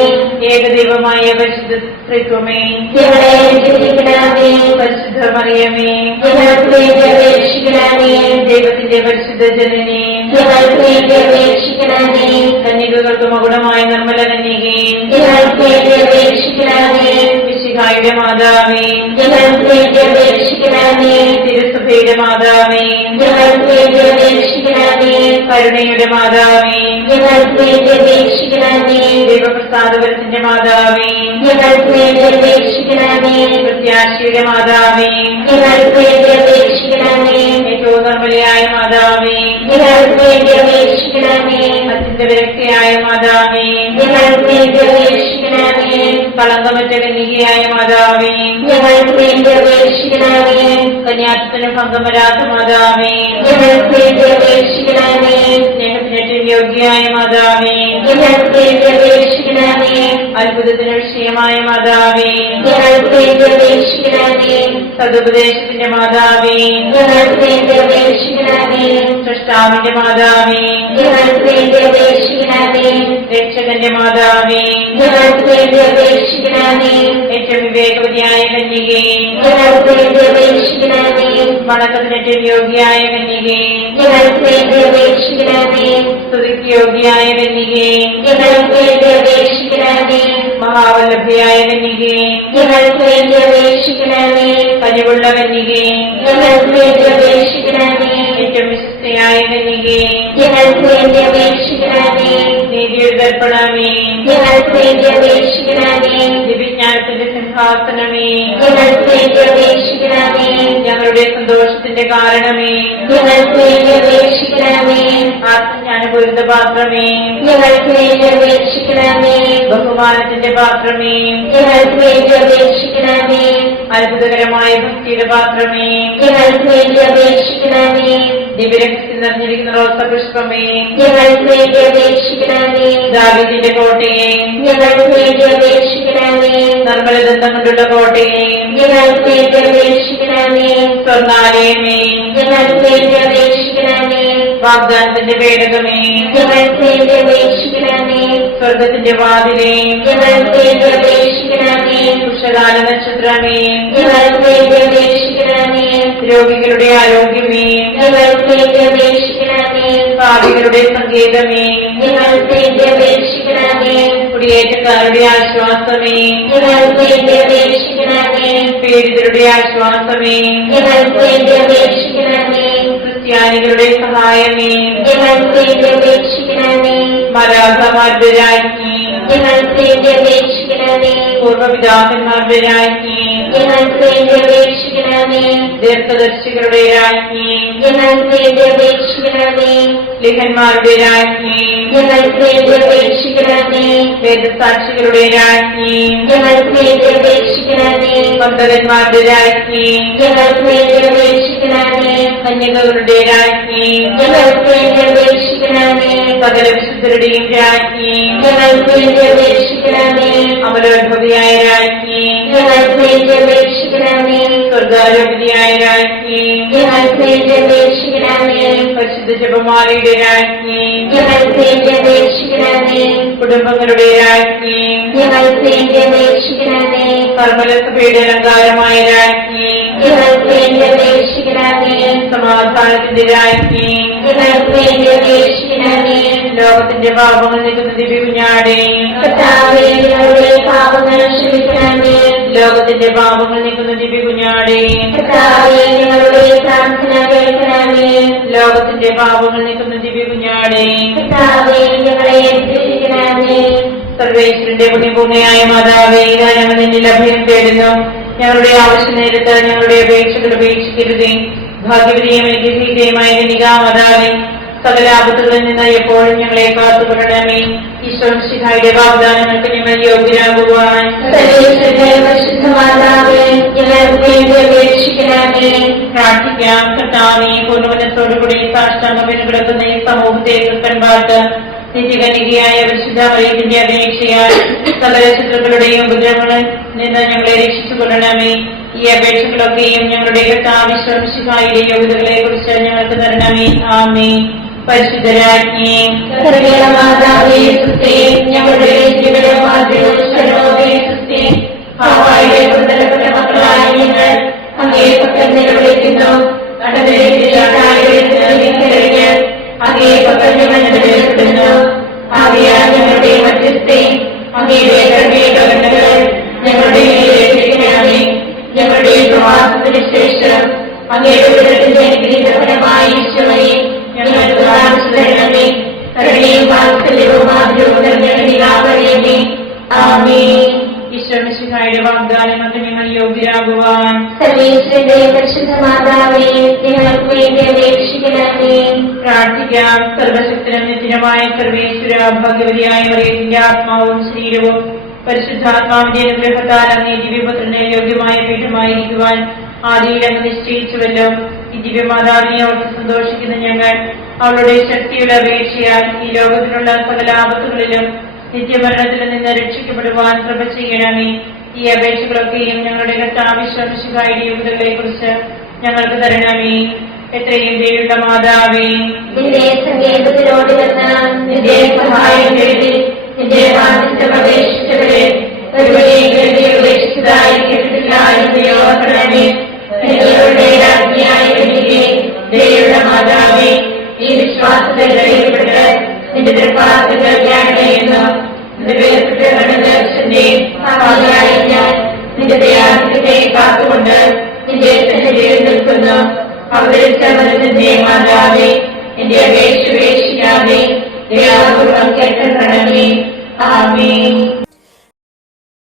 ഏകദൈവമായ പരിശുദ്ധ ത്രിത്വമേ, ഞങ്ങളെ അനുഗ്രഹിക്കണമേ. പരിശുദ്ധ മറിയമേ, ഞങ്ങൾക്ക് വേണ്ടി അപേക്ഷിക്കണമേ. ദൈവത്തിന്റെ പരിശുദ്ധ ജനനേ, ഞങ്ങൾക്ക് വേണ്ടി അപേക്ഷിക്കണമേ. കന്യകകൾക്ക് മകുടമായ നിർമ്മല കന്യകേ, ഞങ്ങൾക്ക് വേണ്ടി അപേക്ഷിക്കണമേ. മിശിഹായുടെ മാതാവേ, ഞങ്ങൾക്ക് വേണ്ടി അപേക്ഷിക്കണമേ. തിരുസഭയുടെ മാതാവേ, ഞങ്ങൾക്ക് വേണ്ടി അപേക്ഷിക്കണമേ. കരുണയുടെ മാതാവേ, ഞങ്ങൾക്ക് വേണ്ടി അപേക്ഷിക്കണമേ. ദൈവപ്രസാദപരത്തിന്റെ മാതാവേ, ഞങ്ങൾക്ക് വേണ്ടി അപേക്ഷിക്കണമേ. പ്രത്യാശയുടെ മാതാവേ, ഞങ്ങൾക്ക് വേണ്ടി അപേക്ഷിക്കണമേ. ഏറ്റവും നിർമ്മലയായ മാതാവേ, ഞങ്ങൾക്ക് വേണ്ടി അപേക്ഷിക്കണമേ. അത്യന്ത വിരക്തിയായ മാതാവേ, ഞങ്ങൾക്ക് വേണ്ടി അപേക്ഷിക്കണമേ. കളങ്കമറ്റ കന്യകയായ മാതാവേ, ഞങ്ങൾക്ക് വേണ്ടി അപേക്ഷിക്കണമേ. കന്യാത്വത്തിന് ഭംഗം വരാത്ത മാതാവേ, ഞങ്ങൾക്ക് വേണ്ടി അപേക്ഷിക്കണമേ. സ്നേഹത്തിനേറ്റവും യോഗ്യയായ മാതാവേ, ഞങ്ങൾക്ക് വേണ്ടി അപേക്ഷിക്കണമേ. അത്ഭുതത്തിന് വിഷയമായ മാതാവേ, ഞങ്ങൾക്ക് വേണ്ടി അപേക്ഷിക്കണമേ. സതുപദേശത്തിന്റെ മാതാവേ, ഞങ്ങൾക്ക് വേണ്ടി അപേക്ഷിക്കണമേ. സൃഷ്ടാവിന്റെ മാതാവേ, ഞങ്ങൾക്ക് വേണ്ടി അപേക്ഷിക്കണമേ. രക്ഷകന്റെ മാതാവേ, ഞങ്ങൾക്ക് വേണ്ടി അപേക്ഷിക്കണമേ. ഏറ്റവും വിവേകവതിയായ കന്യകേ, ഞങ്ങൾക്ക് വേണ്ടി അപേക്ഷിക്കണമേ. വണക്കത്തിനേറ്റവും യോഗ്യയായ കന്യകേ, ഞങ്ങൾക്ക് വേണ്ടി അപേക്ഷിക്കണമേ. സ്തുതിക്ക് യോഗ്യയായ കന്യകേ, ഞങ്ങൾക്ക് വേണ്ടി അപേക്ഷിക്കണമേ. മഹാവല്ലഭയായ കന്യകേ, ഞങ്ങൾക്ക് വേണ്ടി അപേക്ഷിക്കണമേ. കനിവുള്ള കന്യകേ, ഞങ്ങൾക്ക് വേണ്ടി അപേക്ഷിക്കണമേ. ഏറ്റവും വിശുദ്ധയായ കന്യകേ, ഞങ്ങൾക്ക് വേണ്ടി അപേക്ഷിക്കണമേ. നീതിയുടെ ദർപ്പണമേ, ഞങ്ങൾക്ക് വേണ്ടി അപേക്ഷിക്കണമേ. ദിവ്യജ്ഞാനത്തിന്റെ സിംഹാസനമേ, ഞങ്ങൾക്ക് വേണ്ടി അപേക്ഷിക്കണമേ. ഞങ്ങളുടെ സന്തോഷത്തിന്റെ കാരണമേ, ഞങ്ങൾക്ക് വേണ്ടി അപേക്ഷിക്കണമേ. ആത്മജ്ഞാനപൂരിത പാത്രമേ, ഞങ്ങൾക്ക് വേണ്ടി അപേക്ഷിക്കണമേ. ബഹുമാനത്തിന്റെ പാത്രമേ, ഞങ്ങൾക്ക് വേണ്ടി അപേക്ഷിക്കണമേ. അത്ഭുതകരമായ ഭക്തിയുടെ പാത്രമേ, ഞങ്ങൾക്ക് വേണ്ടി അപേക്ഷിക്കണമേ. ദിവ്യരഹസ്യം നിറഞ്ഞിരിക്കുന്ന റോസപുഷ്പമേ, ഞങ്ങൾക്ക് വേണ്ടി അപേക്ഷിക്കണമേ. ദാവീദിന്റെ കോട്ടയെ, ഞങ്ങൾക്ക് വേണ്ടി അപേക്ഷിക്കണമേ. നിർമ്മലദന്തം കൊണ്ടുള്ള കോട്ടയെ, ഞങ്ങൾക്ക് വേണ്ടി അപേക്ഷിക്കണമേ. സ്വർണ്ണാലയമേ, ഞങ്ങൾക്ക് വേണ്ടി അപേക്ഷിക്കണമേ. വാഗ്ദാനത്തിന്റെ പേടകമേ, ഞങ്ങൾക്ക് വേണ്ടി അപേക്ഷിക്കണമേ. സ്വർഗത്തിന്റെ വാതിലേ, ഞങ്ങൾക്ക് വേണ്ടി അപേക്ഷിക്കണമേ. ഉഷകാല നക്ഷത്രമേ, ഞങ്ങൾക്ക് വേണ്ടി അപേക്ഷിക്കണമേ. രോഗികളുടെ ആരോഗ്യമേ, ഞങ്ങൾക്ക് വേണ്ടി അപേക്ഷിക്കണമേ. പാപികളുടെ സങ്കേതമേ, ഞങ്ങൾക്ക് വേണ്ടി അപേക്ഷിക്കണമേ. കുടിയേറ്റക്കാരുടെ ആശ്വാസമേ, ഞങ്ങൾക്ക് വേണ്ടി അപേക്ഷിക്കണമേ. പീഡിതരുടെ ആശ്വാസമേ, ഞങ്ങൾക്ക് വേണ്ടി അപേക്ഷിക്കണമേ. ക്രിസ്ത്യാനികളുടെ സഹായമേ, ഞങ്ങൾക്ക് വേണ്ടി അപേക്ഷിക്കണമേ. മലാഖമാരുടെ രാജ്ഞി, ഞങ്ങൾക്ക് വേണ്ടി അപേക്ഷിക്കണമേ. പൂർവ്വപിതാക്കന്മാരുടെ രാജ്ഞി, ഞങ്ങൾക്ക് വേണ്ടി അപേക്ഷിക്കണമേ. ദീർഘദർശികളുടെ രാജ്ഞി, ഞങ്ങൾക്ക് വേണ്ടി അപേക്ഷിക്കണമേ. ലിഖന്മാരുടെ രാജ്ഞി, ഞങ്ങൾക്ക് വേണ്ടി അപേക്ഷിക്കണമേ. വേദസാക്ഷികളുടെ രാജ്ഞി, ഞങ്ങൾക്ക് വേണ്ടി അപേക്ഷിക്കണമേ. പന്തകന്മാരുടെ രാജ്ഞി, ഞങ്ങൾക്ക് വേണ്ടി അപേക്ഷിക്കണമേ. കന്യകകളുടെ രാജ്ഞി, ഞങ്ങൾക്ക് വേണ്ടി അപേക്ഷിക്കണമേ. സകല വിശുദ്ധരുടെയും രാജ്ഞി, ഞങ്ങൾക്ക് വേണ്ടി അപേക്ഷിക്കണമേ. അമലോത്ഭവിയായ രാജ്ഞി, ഞങ്ങൾക്ക് വേണ്ടി അപേക്ഷിക്കണമേ. സ്വർഗാരോഗ്യയായ രാജ്ഞി, ഞങ്ങൾക്ക് വേണ്ടി അപേക്ഷിക്കണമേ. പരിശുദ്ധ ജപമാലയുടെ രാജ്ഞി, ഞങ്ങൾക്ക് വേണ്ടി അപേക്ഷിക്കണമേ. കുടുംബങ്ങളുടെ രാജ്ഞി, ഞങ്ങൾക്ക് വേണ്ടി അപേക്ഷിക്കണമേ. കർമ്മലസഭയുടെ അലങ്കാരമായ രാജ്ഞി, ഞങ്ങൾക്ക് വേണ്ടി അപേക്ഷിക്കണമേ. സമാധാനത്തിന്റെ രാജ്ഞി, ഞങ്ങൾക്ക് വേണ്ടി അപേക്ഷിക്കണമേ. ലോകത്തിന്റെ പാപങ്ങൾ നീക്കുന്ന ദിവ്യകുഞ്ഞാടേ, കർത്താവേ, ഞങ്ങളുടെ പാപങ്ങൾ ക്ഷമിക്കണമേ. ലോകത്തിന്റെ പാപങ്ങൾ നീക്കുന്ന ദിവ്യകുഞ്ഞാടേ, കർത്താവേ, ഞങ്ങളുടെ പ്രാർത്ഥന കേൾക്കണമേ. ലോകത്തിന്റെ പാപങ്ങൾ നീക്കുന്ന ദിവ്യകുഞ്ഞാടേ, കർത്താവേ, ഞങ്ങളെ രക്ഷിക്കണമേ. സർവേശ്വരന്റെ പുണ്യഭൂമിയായ മാതാവേ, ഇതാ ഞങ്ങൾ നിന്നിൽ അഭയം തേടുന്നു. ഞങ്ങളുടെ ആവശ്യ നേരത്ത് ഞങ്ങളുടെ അപേക്ഷകൾ ഉപേക്ഷിക്കരുതേ. ഭാഗ്യവതിയും അനുഗ്രഹീതയുമായ മാതാവേ, സകല ആപത്തുകളിൽ നിന്ന് എപ്പോഴും ഞങ്ങളെ കാത്തുകൊള്ളണമേ. ഈശ്വരന്റെ വാഗ്ദാനങ്ങൾക്ക് ഞങ്ങൾ യോഗ്യരാകുവാൻ സർവേശ്വരന്റെ പരിശുദ്ധ മാതാവേ, ഞങ്ങൾക്ക് വേണ്ടി അപേക്ഷിക്കണമേ. പ്രാർത്ഥിക്കാം. കർത്താവേ, പൂർണ്ണമനത്തോടുകൂടി സാഷ്ടാംഗം കിടക്കുന്ന ഈ സമൂഹത്തെ കൃപൻപാട്ട് നിത്യകന്യകയായ പരിശുദ്ധ മറിയത്തിന്റെ അപേക്ഷയാൽ സകല ശത്രുക്കളുടെയും ഉപദ്രവങ്ങളിൽ നിന്ന് ഞങ്ങളെ രക്ഷിച്ചുകൊള്ളണമേ. ഈ അപേക്ഷകളൊക്കെയും ഞങ്ങളുടെ കർത്താവിശ്വസിഹായുടെ യോഗ്യതകളെ കുറിച്ച് ഞങ്ങൾക്ക് തരണമേ. ആമേൻ. പരിശുദ്ധരാജ്ഞി, കരുണയുള്ള മാതാവേ, സ്തുതി. ഞങ്ങളുടെ ഹവ്വായുടെ പുത്രന്റെ മക്കളായ ഞങ്ങൾ അങ്ങേ പക്കൽ നിലവിളിക്കുന്നു. അങ്ങേ പക്കൽ ഞങ്ങൾ നിലവിളിക്കുന്നു. ആകയാൽ ഞങ്ങളുടെ മധ്യസ്ഥേ, അങ്ങയുടെ കരുണകൾ ഞങ്ങളുടെ മേലേൽപ്പിക്കണമേ. ഞങ്ങളുടെ പ്രവാസത്തിന് ശേഷം അങ്ങയുടെ ഉദരത്തിന്റെ അനുഗ്രഹീതഫലമായ ഈശോയെ ഞങ്ങൾക്ക് കാണിച്ചു തരണമേ. കരുണയും വാത്സല്യവും ആഗ്രഹവും നിറഞ്ഞ ആമേൻ. ഈശ്വരന്റെ വാഗ്ദാനങ്ങൾക്ക് ഞങ്ങൾ യോഗ്യരാകുവാൻ സർവേശ്വരന്റെ പരിശുദ്ധ മാതാവേ, ഞങ്ങൾക്ക് വേണ്ടി അപേക്ഷിക്കണമേ. പ്രാർത്ഥിക്കാം. സർവശക്തനും നിത്യനുമായ സർവേശ്വര, ഭാഗ്യവതിയായ മറിയത്തിന്റെ ആത്മാവും ശരീരവും പരിശുദ്ധാത്മാവിന്റെ അനുഗ്രഹത്താൽ അങ്ങേ ദിവ്യപുത്രന് യോഗ്യമായ പീഠമായിരിക്കുവാൻ ആദിയിൽ അങ്ങ് നിശ്ചയിച്ചുവല്ലോ. ഈ ദിവ്യമാതാവിനെ ഓർത്ത് സന്തോഷിക്കുന്ന ഞങ്ങൾ അവളുടെ ശക്തിയുടെ അപേക്ഷയാൽ ഈ ലോകത്തിലുള്ള സകല ആപത്തുകളിലും നിത്യമരണത്തിൽ നിന്ന് രക്ഷിക്കപ്പെടുവാൻ കൃപ ചെയ്യണമേ. ഈ അപേക്ഷകളൊക്കെയും ഞങ്ങളുടെ കർത്താവിശ്വസിഹായുടെ യോഗ്യതകളെ കുറിച്ച് ഞങ്ങൾക്ക് തരണമേ. എത്രയും ദയുള്ള മാതാവേ, നിന്റെ സങ്കേതത്തിലോട് വന്ന് നിന്റെ സഹായം തേടി നിന്റെ വാദിത്വം അപേക്ഷിച്ചവരെ ഉപേക്ഷിച്ചതായി കേട്ടിട്ടില്ല എന്ന് ഓർക്കണമേ. നിങ്ങളുടെ രാജ്ഞിയായ ദയുള്ള മാതാവേ, ഈ വിശ്വാസത്തിൽ ധൈര്യപ്പെട്ട് നിന്റെ തൃപ്പാദങ്ങൾ ധ്യാനിക്കുന്നു. നിന്റെ വേർപെട്ട ദർശന്റെ ഭാഗമായി ഞാൻ നിന്റെ ദയാദിത്യത്തെ കാത്തുകൊണ്ട് നിന്റെ സന്നിധിയിൽ നിൽക്കുന്നു. അവതരിച്ച മനസ്സിന്റെ മാതാവേ, എന്റെ അപേക്ഷ ഉപേക്ഷിക്കാതെ ദയാപൂർവം കേൾക്കണമേ. ആമേൻ.